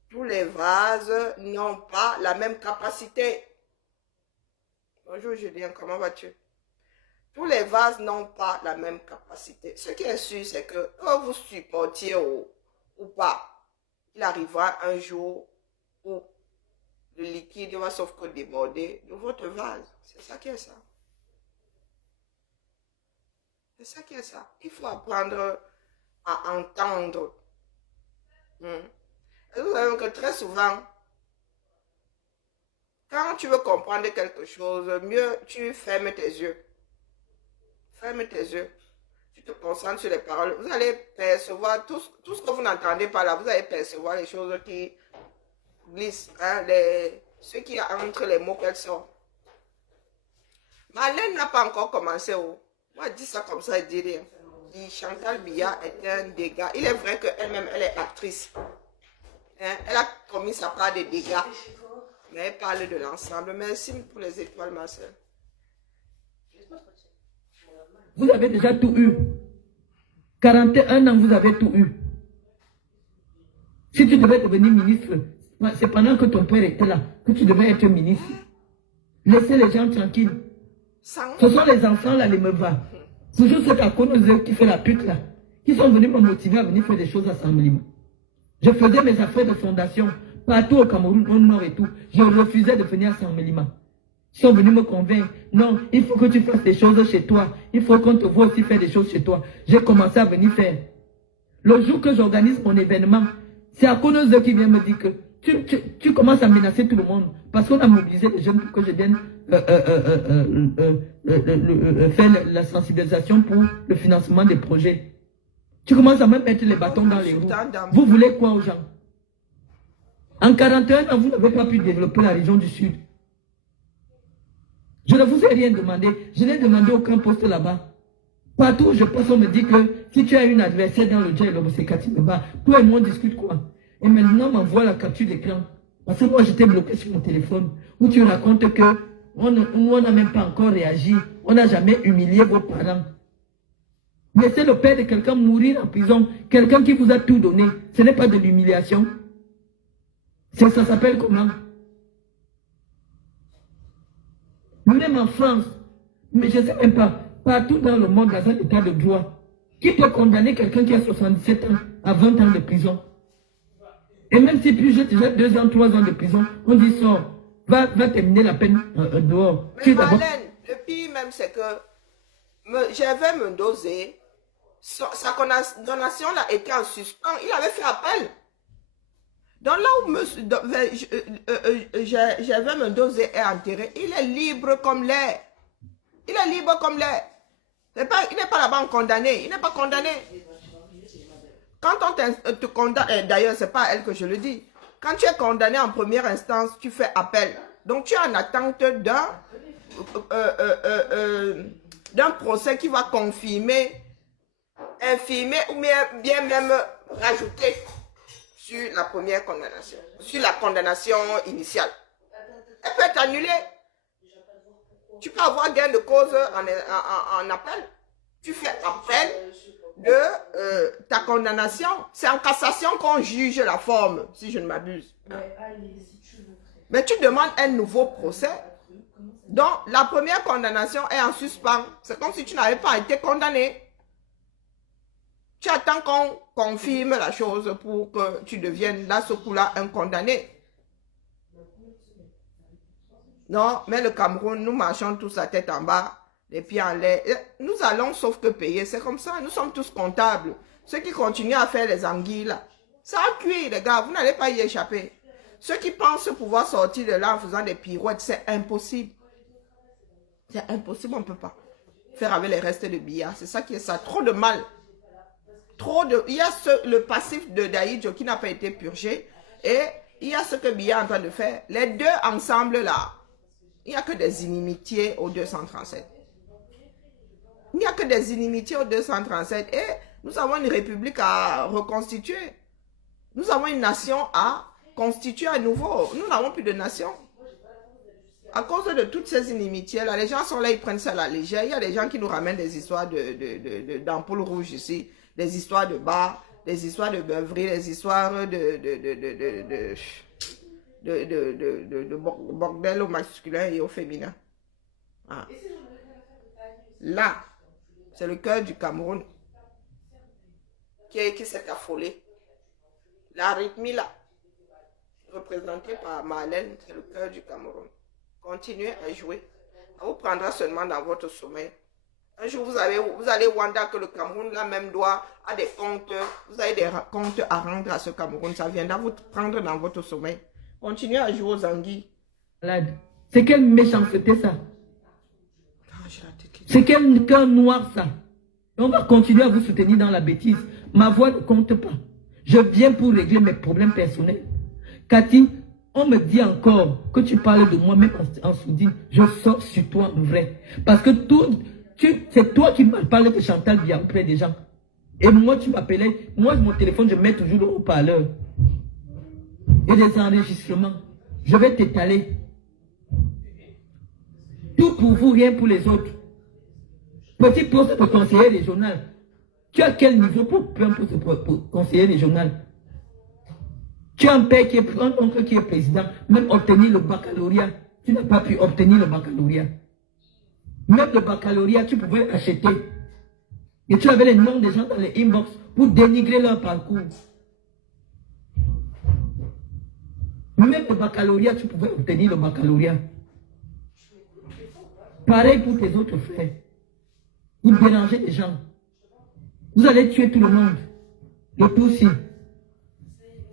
Tous les vases n'ont pas la même capacité. Bonjour Julien, comment vas-tu? Tous les vases n'ont pas la même capacité. Ce qui est sûr, c'est que vous supportiez ou pas, il arrivera un jour où le liquide va sauf que déborder de votre vase. C'est ça qui est ça. C'est ça qui est ça. Il faut apprendre à entendre. Et vous savez que très souvent, quand tu veux comprendre quelque chose, mieux tu fermes tes yeux. Ferme tes yeux. Tu te concentres sur les paroles. Vous allez percevoir tout ce que vous n'entendez pas là. Vous allez percevoir les choses qui glissent. Hein, ce qui est entre les mots qu'elle sort. Marlène n'a pas encore commencé. Moi, je dis ça comme ça, elle dit rien. Chantal Biya est un dégât. Il est vrai qu'elle-même, elle est actrice. Hein, elle a commis sa part de dégâts. Mais elle parle de l'ensemble. Merci pour les étoiles, ma soeur. Vous avez déjà tout eu. 41 ans, vous avez tout eu. Si tu devais devenir ministre, c'est pendant que ton père était là que tu devais être ministre. Laissez les gens tranquilles. Ce sont les enfants là, les meufs. C'est juste qu'à cause de eux qui fait la pute là, qui sont venus me motiver à venir faire des choses à Saint-Mélimont. Je faisais mes affaires de fondation partout au Cameroun, au nord et tout. Je refusais de venir à Saint-Mélimont. Ils sont venus me convaincre. Non, il faut que tu fasses des choses chez toi. Il faut qu'on te voit aussi faire des choses chez toi. J'ai commencé à venir faire. Le jour que j'organise mon événement, c'est à cause d'eux qui viennent me dire que tu commences à menacer tout le monde. Parce qu'on a mobilisé les jeunes pour que je vienne faire la sensibilisation pour le financement des projets. Tu commences à me mettre les bâtons dans les roues. Vous voulez quoi aux gens? En 41 ans, vous n'avez pas pu développer la région du Sud. Je ne vous ai rien demandé. Je n'ai demandé aucun poste là-bas. Partout où je passe, on me dit que si tu as une adversaire dans le dialogue, c'est Cathy Meba. Toi et moi, on discute quoi? Et maintenant, on m'envoie la capture d'écran. Parce que moi, j'étais bloqué sur mon téléphone. Où tu racontes que on n'a même pas encore réagi. On n'a jamais humilié vos parents. Laissez le père de quelqu'un mourir en prison. Quelqu'un qui vous a tout donné. Ce n'est pas de l'humiliation. Ça s'appelle comment? Même en France, mais je ne sais même pas, partout dans le monde, dans un état de droit, qui peut condamner quelqu'un qui a 77 ans à 20 ans de prison? Et même si plus j'ai déjà 2 ans, 3 ans de prison, on dit sort, va terminer la peine dehors. Mais Marlène, le pire même, c'est que j'avais me doser, sa condamnation là était en suspens, il avait fait appel. Donc là où j'avais me doser et enterré, il est libre comme l'air. Il est libre comme l'air. Il n'est pas là-bas condamné. Il n'est pas condamné. Quand on te condamne, d'ailleurs, ce n'est pas à elle que je le dis. Quand tu es condamné en première instance, tu fais appel. Donc tu es en attente d'un procès qui va confirmer, infirmer ou bien même rajouter sur la première condamnation, sur la condamnation initiale. Elle peut être annulée. Tu peux avoir gain de cause en appel. Tu fais appel de ta condamnation. C'est en cassation qu'on juge la forme, si je ne m'abuse. Mais tu demandes un nouveau procès. Donc, la première condamnation est en suspens. C'est comme si tu n'avais pas été condamné. Tu attends qu'on confirme la chose pour que tu deviennes, là, ce coup-là, un condamné. Non, mais le Cameroun, nous marchons tous la tête en bas, les pieds en l'air. Nous allons sauf que payer, c'est comme ça. Nous sommes tous comptables. Ceux qui continuent à faire les anguilles, là, ça a cuit, les gars, vous n'allez pas y échapper. Ceux qui pensent pouvoir sortir de là en faisant des pirouettes, c'est impossible. C'est impossible, on ne peut pas faire avec les restes de billard. C'est ça qui est ça. Trop de mal. Il y a le passif de Daïdjo qui n'a pas été purgé et il y a ce que Biya est en train de faire. Les deux ensemble là, il n'y a que des inimitiés au 237. Il n'y a que des inimitiés au 237 et nous avons une république à reconstituer. Nous avons une nation à constituer à nouveau. Nous n'avons plus de nation. À cause de toutes ces inimitiés là, les gens sont là, ils prennent ça à la légère. Il y a des gens qui nous ramènent des histoires d'ampoules rouges ici. Des histoires de bars, des histoires de beuverie, des histoires de bordel au masculin et au féminin. Ah. Là, c'est le cœur du Cameroun qui s'est affolé. La rythmie là, représentée par Marlène, c'est le cœur du Cameroun. Continuez à jouer. Ça vous prendra seulement dans votre sommeil. Un jour, vous allez Wanda que le Cameroun, là même, a des comptes. Vous avez des comptes à rendre à ce Cameroun. Ça viendra vous prendre dans votre sommeil. Continuez à jouer aux anguilles. C'est quelle méchanceté, ça? C'est quel cœur noir, ça? Et on va continuer à vous soutenir dans la bêtise. Ma voix ne compte pas. Je viens pour régler mes problèmes personnels. Cathy, on me dit encore que tu parles de moi, même en sourdine. Je sors sur toi, vrai. Parce que c'est toi qui me parles de Chantal Biya auprès des gens. Et moi, tu m'appelais. Moi, mon téléphone, je mets toujours le haut-parleur. Et des enregistrements. Je vais t'étaler. Tout pour vous, rien pour les autres. Petit poste de conseiller régional. Tu as quel niveau pour prendre un poste pour conseiller régional? Tu as un père qui est un oncle qui est président. Même obtenir le baccalauréat. Tu n'as pas pu obtenir le baccalauréat. Même le baccalauréat, tu pouvais acheter. Et tu avais les noms des gens dans les inbox pour dénigrer leur parcours. Même le baccalauréat, tu pouvais obtenir le baccalauréat. Pareil pour tes autres frères. Vous dérangez les gens. Vous allez tuer tout le monde. Le tout aussi.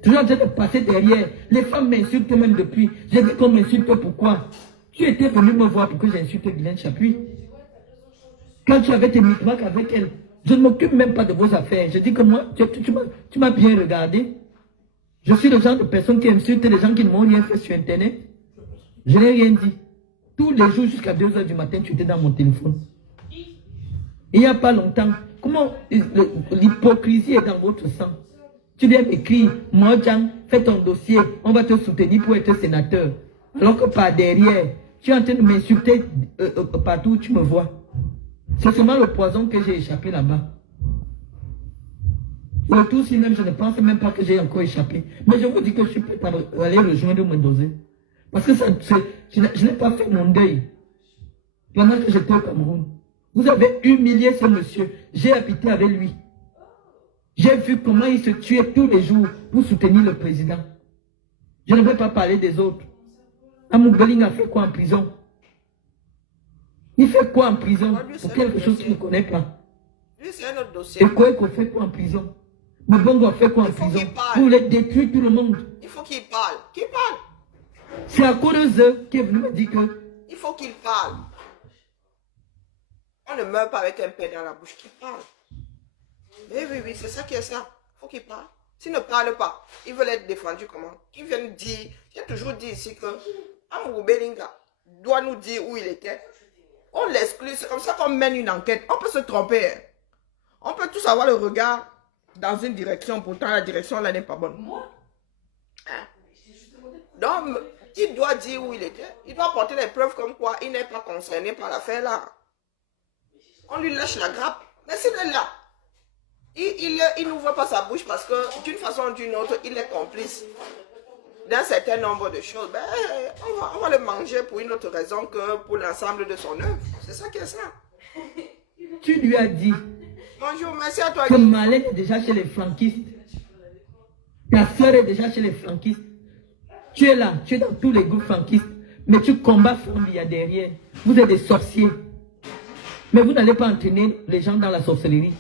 Toujours en train de passer derrière. Les femmes m'insultent même depuis. J'ai dit qu'on m'insulte pourquoi? Tu étais venu me voir pour que j'insulte Guylaine Chapuis. Quand tu avais tes micmacs avec elle, je ne m'occupe même pas de vos affaires. Je dis que moi, tu m'as bien regardé. Je suis le genre de personne qui insulte les gens qui ne m'ont rien fait sur Internet. Je n'ai rien dit. Tous les jours jusqu'à 2 h du matin, tu étais dans mon téléphone. Il n'y a pas longtemps, comment l'hypocrisie est dans votre sang. Tu viens m'écrire, moi, Jean, fais ton dossier, on va te soutenir pour être sénateur. Alors que par derrière, tu es en train de m'insulter partout où tu me vois. C'est seulement le poison que j'ai échappé là-bas. Le tout, si même, je ne pense même pas que j'ai encore échappé. Mais je vous dis que je suis prêt à aller rejoindre Mendoza. Parce que je n'ai pas fait mon deuil pendant que j'étais au Cameroun. Vous avez humilié ce monsieur. J'ai habité avec lui. J'ai vu comment il se tuait tous les jours pour soutenir le président. Je ne vais pas parler des autres. Amoubeling a fait quoi en prison? Il fait quoi en prison pour quelque chose qu'il ne connaît pas? Lui, c'est un autre dossier. Et Koeko fait quoi en prison? Mbongo a fait quoi en prison? Pour les détruire tout le monde. Il faut qu'il parle. Qu'il parle. C'est à cause d'eux qui est venu me dire que... Il faut qu'il parle. On ne meurt pas avec un pain dans la bouche. Qu'il parle. Oui, c'est ça qui est ça. Il faut qu'il parle. S'il ne parle pas, ils veulent être défendus comment? Qu'ils viennent dire... J'ai toujours dit ici que Amourou Belinga doit nous dire où il était. On l'exclut. C'est comme ça qu'on mène une enquête. On peut se tromper. Hein. On peut tous avoir le regard dans une direction. Pourtant, la direction là n'est pas bonne. Hein? Donc, il doit dire où il était. Il doit apporter des preuves comme quoi il n'est pas concerné par l'affaire là. On lui lâche la grappe. Mais s'il est là, il n'ouvre pas sa bouche parce que d'une façon ou d'une autre, il est complice d'un certain nombre de choses. Ben, on va le manger pour une autre raison que pour l'ensemble de son œuvre. C'est ça qui est ça. Tu lui as dit bonjour, merci à toi. Que Malène est déjà chez les franquistes. Ta soeur est déjà chez les franquistes. Tu es là, tu es dans tous les groupes franquistes. Mais tu combats Frambia derrière. Vous êtes des sorciers. Mais vous n'allez pas entraîner les gens dans la sorcellerie.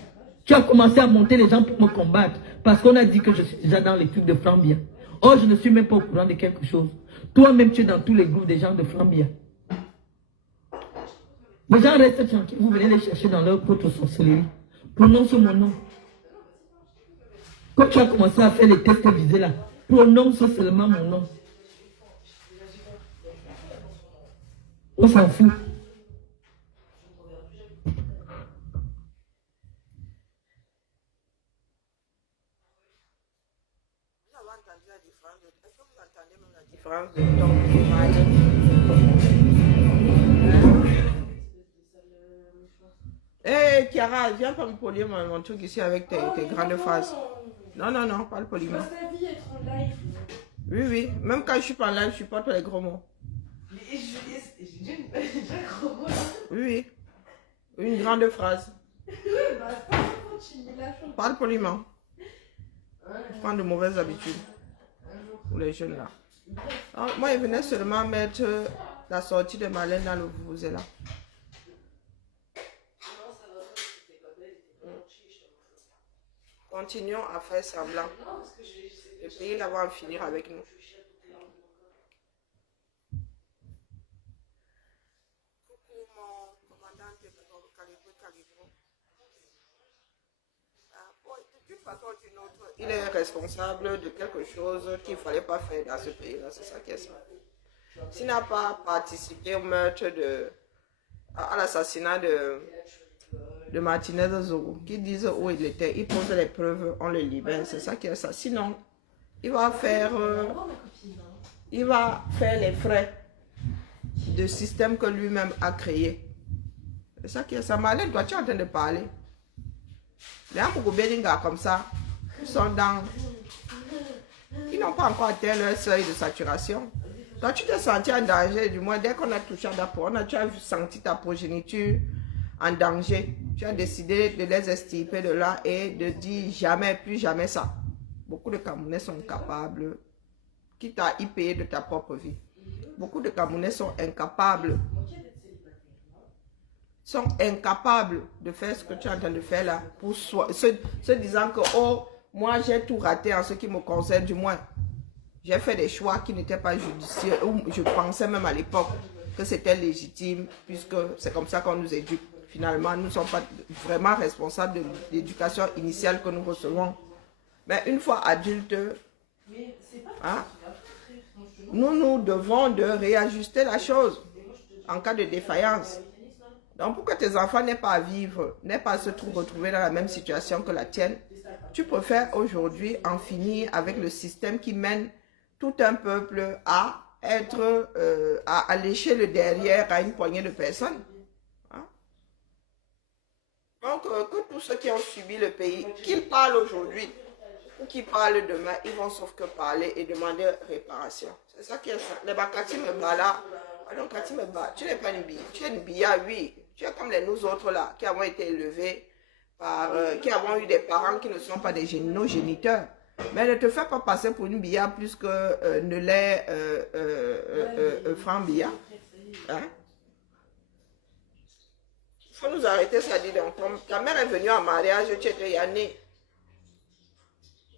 Tu as commencé à monter les gens pour me combattre. Parce qu'on a dit que je suis déjà dans les trucs de Frambia. Or, je ne suis même pas au courant de quelque chose. Toi-même, tu es dans tous les groupes des gens de Frambia. Les gens restent tranquilles. Vous venez les chercher dans leur propre sorcellerie. Prononce mon nom. Quand tu as commencé à faire les tests visés là, prononce seulement mon nom. On s'en fout. Hé, Chiara, viens pas me polir mon truc ici avec tes grandes phrases. Non, pas le poliment. Oui, même quand je suis pas en live, je supporte les gros mots. Oui, une grande phrase. Parle poliment. Prends de mauvaises habitudes. Pour les jeunes là. Alors, moi, il venait seulement mettre la sortie de Malène dans le vuvuzela. Continuons à faire semblant. Le pays là va en finir avec nous. Coucou mon commandant Calibro. D'une façon ou d'une autre, il est responsable de quelque chose qu'il ne fallait pas faire dans ce pays-là. C'est ça qui est ça. S'il n'a pas participé au meurtre à l'assassinat de Martinez Zogo, qui disent où il était, il pose les preuves, on le libère. C'est ça qui est ça. Sinon, il va faire les frais de système que lui-même a créé. C'est ça qui est ça. Malène, toi, tu es en train de parler. Les Amourou Belinga comme ça, ils n'ont pas encore atteint leur seuil de saturation. Toi, tu t'es senti en danger, du moins dès qu'on a touché à ta peau, tu as senti ta progéniture en danger. Tu as décidé de les extirper de là et de dire jamais, plus jamais ça. Beaucoup de Camerounais sont capables, quitte à y payer de ta propre vie. Beaucoup de Camerounais sont incapables de faire ce que tu es en train de faire là, pour soi, se disant que, oh, moi j'ai tout raté en ce qui me concerne, du moins. J'ai fait des choix qui n'étaient pas judicieux, ou je pensais même à l'époque que c'était légitime, puisque c'est comme ça qu'on nous éduque. Finalement, nous ne sommes pas vraiment responsables de l'éducation initiale que nous recevons. Mais une fois adultes, hein, nous devons de réajuster la chose en cas de défaillance. Donc, pour que tes enfants n'aient pas à vivre, n'aient pas à se retrouver dans la même situation que la tienne, tu préfères aujourd'hui en finir avec le système qui mène tout un peuple à être, à lécher le derrière à une poignée de personnes. Hein? Donc, que tous ceux qui ont subi le pays, qu'ils parlent aujourd'hui ou qu'ils parlent demain, ils vont sauf que parler et demander réparation. C'est ça qui est ça. Les Bakati me bat là. Alors, Kati me bat. Tu n'es pas une bille. Tu es une billa, oui. Tu es comme nous autres là, qui avons été élevés par, qui avons eu des parents qui ne sont pas nos géniteurs. Mais ne te fais pas passer pour une billa plus que ne l'est Franck Billa. Hein? Il faut nous arrêter, ça dit donc. Ta mère est venue en mariage, tu étais Yanné.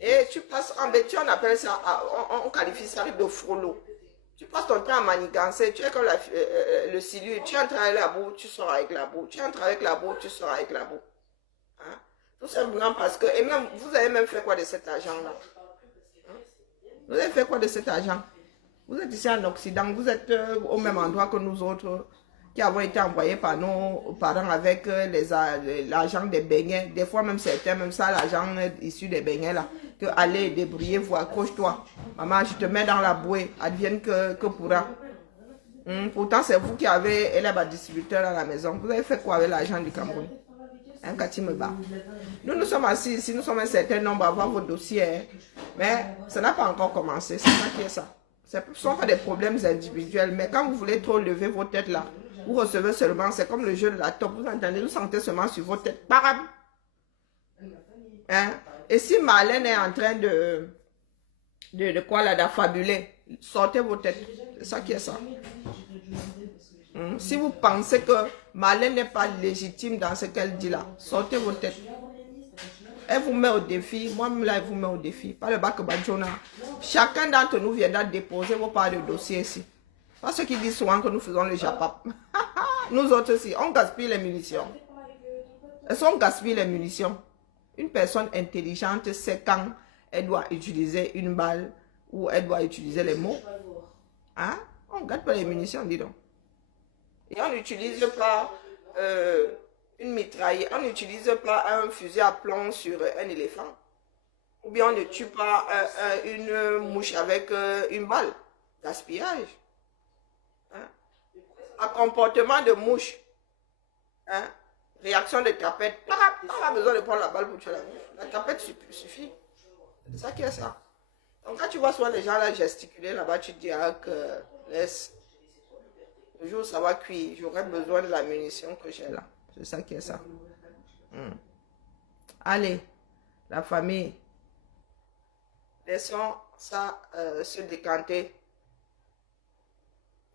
Et tu passes en bêtise, on appelle ça, on qualifie ça de frollo. Tu passes ton temps à manigancer, tu es comme le silure, tu entres avec la boue, tu sors avec la boue. Tu entres avec la boue, tu sors avec la boue. Hein? Tout simplement parce que, et même, vous avez même fait quoi de cet argent-là? Hein? Vous avez fait quoi de cet argent? Vous êtes ici en Occident, vous êtes au même endroit que nous autres, qui avons été envoyés par nos parents avec l'argent des beignets. Des fois même certains, même ça, l'argent issu des beignets là. Que allez, débrouillez-vous, accroche-toi. Maman, je te mets dans la bouée, advienne que pourra. Pourtant, c'est vous qui avez élève à distributeur à la maison. Vous avez fait quoi avec l'argent du Cameroun? Hein, Kati me bat. Nous sommes assis ici, nous sommes un certain nombre à avoir vos dossiers. Hein. Mais ça n'a pas encore commencé, c'est ça qui est ça. Ce ne sont pas des problèmes individuels, mais quand vous voulez trop lever vos têtes là, vous recevez seulement, c'est comme le jeu de la top, vous entendez, vous sentez seulement sur vos têtes. Parab. Hein? Et si Marlène est en train de quoi là, d'affabuler, sortez vos têtes. C'est ça qui est ça. Si vous pensez que Marlène n'est pas légitime dans ce qu'elle dit là, sortez vos têtes. Elle vous met au défi, moi-même là, elle vous met au défi. Pas le bac Badjona. Chacun d'entre nous viendra déposer vos parts de dossier ici. Pas ceux qui disent souvent que nous faisons le japap. Nous autres aussi, on gaspille les munitions. Est-ce qu'on gaspille les munitions? Une personne intelligente sait quand elle doit utiliser une balle ou elle doit utiliser les mots. Hein? On ne garde pas les munitions, dis donc. Et on n'utilise pas une mitraille, on n'utilise pas un fusil à plomb sur un éléphant. Ou bien on ne tue pas une mouche avec une balle. Gaspillage. Hein? Un comportement de mouche. Hein? Réaction de tapette. On n'a pas besoin de prendre la balle pour tuer la mouche. La tapette suffit. C'est ça qui est ça. Donc quand tu vois souvent les gens là gesticuler là-bas, tu te dis que laisse. Le jour où ça va cuire, j'aurai besoin de la munition que j'ai là. C'est ça qui est ça. Allez, la famille. Laissons ça se décanter.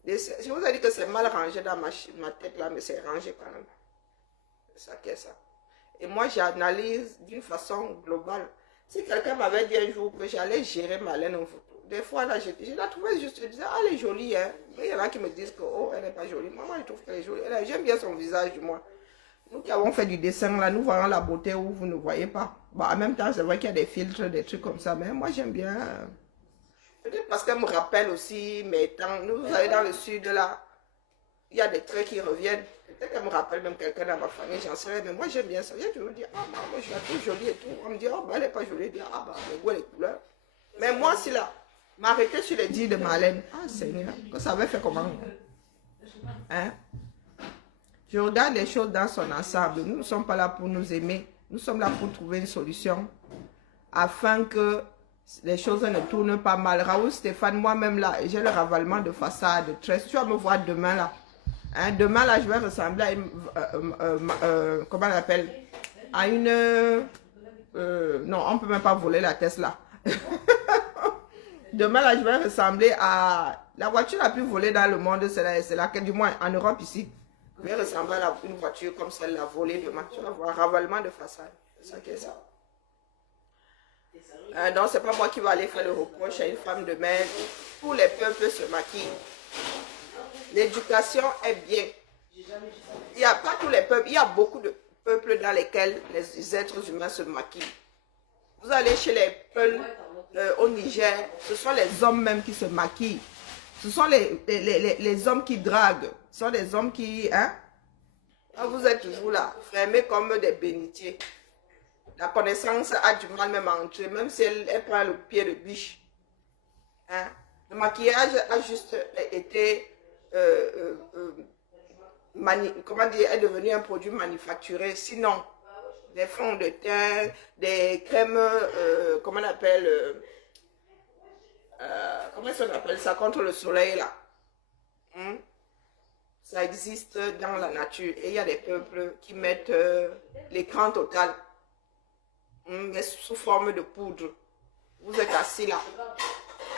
Je vous ai dit que c'est mal rangé dans ma tête là, mais c'est rangé quand même. C'est ça qui est ça. Et moi, j'analyse d'une façon globale. Si quelqu'un m'avait dit un jour que j'allais gérer Marlène en photo, des fois, là, je la trouvais juste, je disais, ah, elle est jolie, hein. Mais il y en a qui me disent que, oh, elle n'est pas jolie. Moi, je trouve qu'elle est jolie. J'aime bien son visage, du moins. Nous qui avons fait du dessin, là, nous voyons la beauté où vous ne voyez pas. Bah, en même temps, c'est vrai qu'il y a des filtres, des trucs comme ça, mais moi, j'aime bien. Peut-être parce qu'elle me rappelle aussi mes temps. Nous, vous savez, dans le sud, là, il y a des traits qui reviennent. Peut-être qu'elle me rappelle même quelqu'un dans ma famille, j'en sais rien, mais moi, j'aime bien ça. Je me dis, ah, bah, moi, je la trouve jolie et tout. On me dit, oh, bah, elle n'est pas jolie. Je dis, ah, bah, le goût, les couleurs. Mais moi, si là, m'arrêter sur les dires de Marlène, ah, Seigneur, que ça avait fait comment? Hein? Je regarde les choses dans son ensemble. Nous ne sommes pas là pour nous aimer. Nous sommes là pour trouver une solution afin que les choses ne tournent pas mal. Raoul Stéphane, moi-même là, j'ai le ravalement de façade, de tresse. Tu vas me voir demain là. Hein, demain, là, je vais ressembler à une... comment on appelle? À une... non, on ne peut même pas voler la Tesla. Demain, là, je vais ressembler à... La voiture la plus volée dans le monde, c'est laquelle, du moins en Europe ici. Je vais ressembler à une voiture comme celle-là volée demain. Tu vas voir, ravalement de façade. C'est ça qui est ça. Donc, c'est pas moi qui vais aller faire le reproche à une femme de mère. Tous les peuples se maquillent. L'éducation est bien. Il n'y a pas tous les peuples, il y a beaucoup de peuples dans lesquels les êtres humains se maquillent. Vous allez chez les peuples au Niger, ce sont les hommes même qui se maquillent. Ce sont les hommes qui draguent. Ce sont des hommes qui... Hein? Vous êtes toujours là, fermés comme des bénitiers. La connaissance a du mal même à entrer, même si elle prend le pied de biche. Hein? Le maquillage a juste été... comment dire, est devenu un produit manufacturé. Sinon, des fonds de teint, des crèmes, comment on appelle, comment on appelle ça, contre le soleil là. Ça existe dans la nature. Et il y a des peuples qui mettent l'écran total, mais sous forme de poudre. Vous êtes assis là.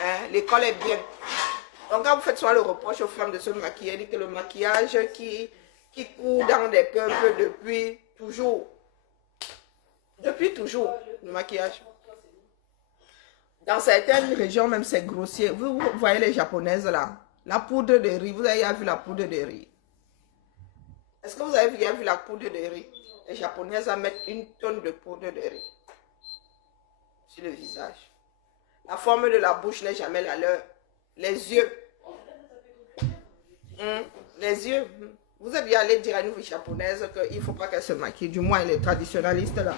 Hein? L'école est bien. Donc quand vous faites soit le reproche aux femmes de se maquiller, dit que le maquillage qui court dans des peuples depuis toujours. Depuis toujours, le maquillage. Dans certaines régions même c'est grossier. Vous voyez les japonaises là. La poudre de riz, vous avez vu la poudre de riz? Est-ce que vous avez vu la poudre de riz? Les japonaises mettent 1 tonne de poudre de riz sur le visage. La forme de la bouche n'est jamais la leur. Les yeux. Les yeux. Vous êtes bien allé dire à une japonaise qu'il ne faut pas qu'elle se maquille. Du moins les traditionnalistes là.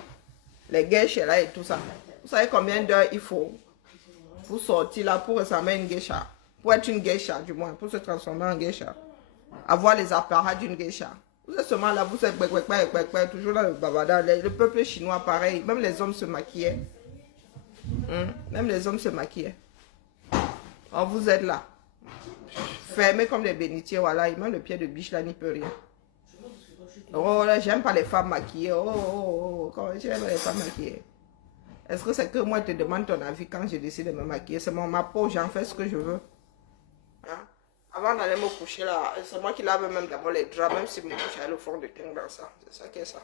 Les geishas là et tout ça. Vous savez combien d'heures il faut pour sortir là, pour ressembler à une geisha? Pour être une geisha du moins, pour se transformer en geisha. Avoir les appareils d'une geisha. Vous êtes seulement là, vous êtes toujours dans le babada. Le peuple chinois pareil. Même les hommes se maquillaient. Même les hommes se maquillaient. Oh, vous êtes là. Fermés comme des bénitiers, voilà. Il met le pied de biche là, n'y peut rien. Oh là, j'aime pas les femmes maquillées. Comment j'aime les femmes maquillées? Est-ce que c'est que moi je te demande ton avis quand je décide de me maquiller? C'est ma peau, j'en fais ce que je veux. Hein? Avant d'aller me coucher là, c'est moi qui lave même d'abord les draps, même si mon couche a le fond de teint dans ça. C'est ça qui est ça.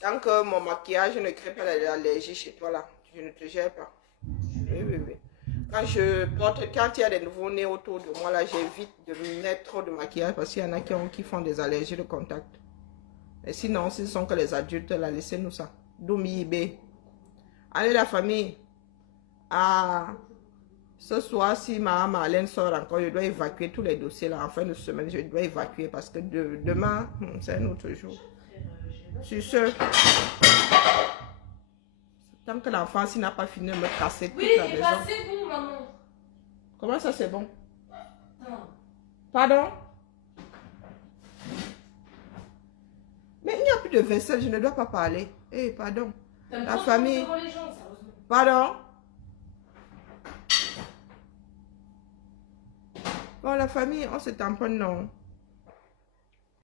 Tant que mon maquillage ne crée pas l'allergie chez toi là, je ne te gère pas. Oui. Quand il y a des nouveaux-nés autour de moi là, j'évite de mettre trop de maquillage parce qu'il y en a qui font des allergies de contact. Et sinon, ce sont que les adultes là, laissez-nous ça. Doumi. Allez la famille. Ce soir, si ma Marlène sort encore, je dois évacuer tous les dossiers là en fin de semaine. Je dois évacuer parce que demain, c'est un autre jour. Sur ce, tant que l'enfant n'a pas fini de me casser toute la maison. Oui, c'est bon, maman. Comment ça c'est bon? Non. Pardon? Mais il n'y a plus de vaisselle, je ne dois pas parler. Eh, pardon. La famille. Les gens, sérieusement. Pardon? Bon, la famille, on se tamponne, non?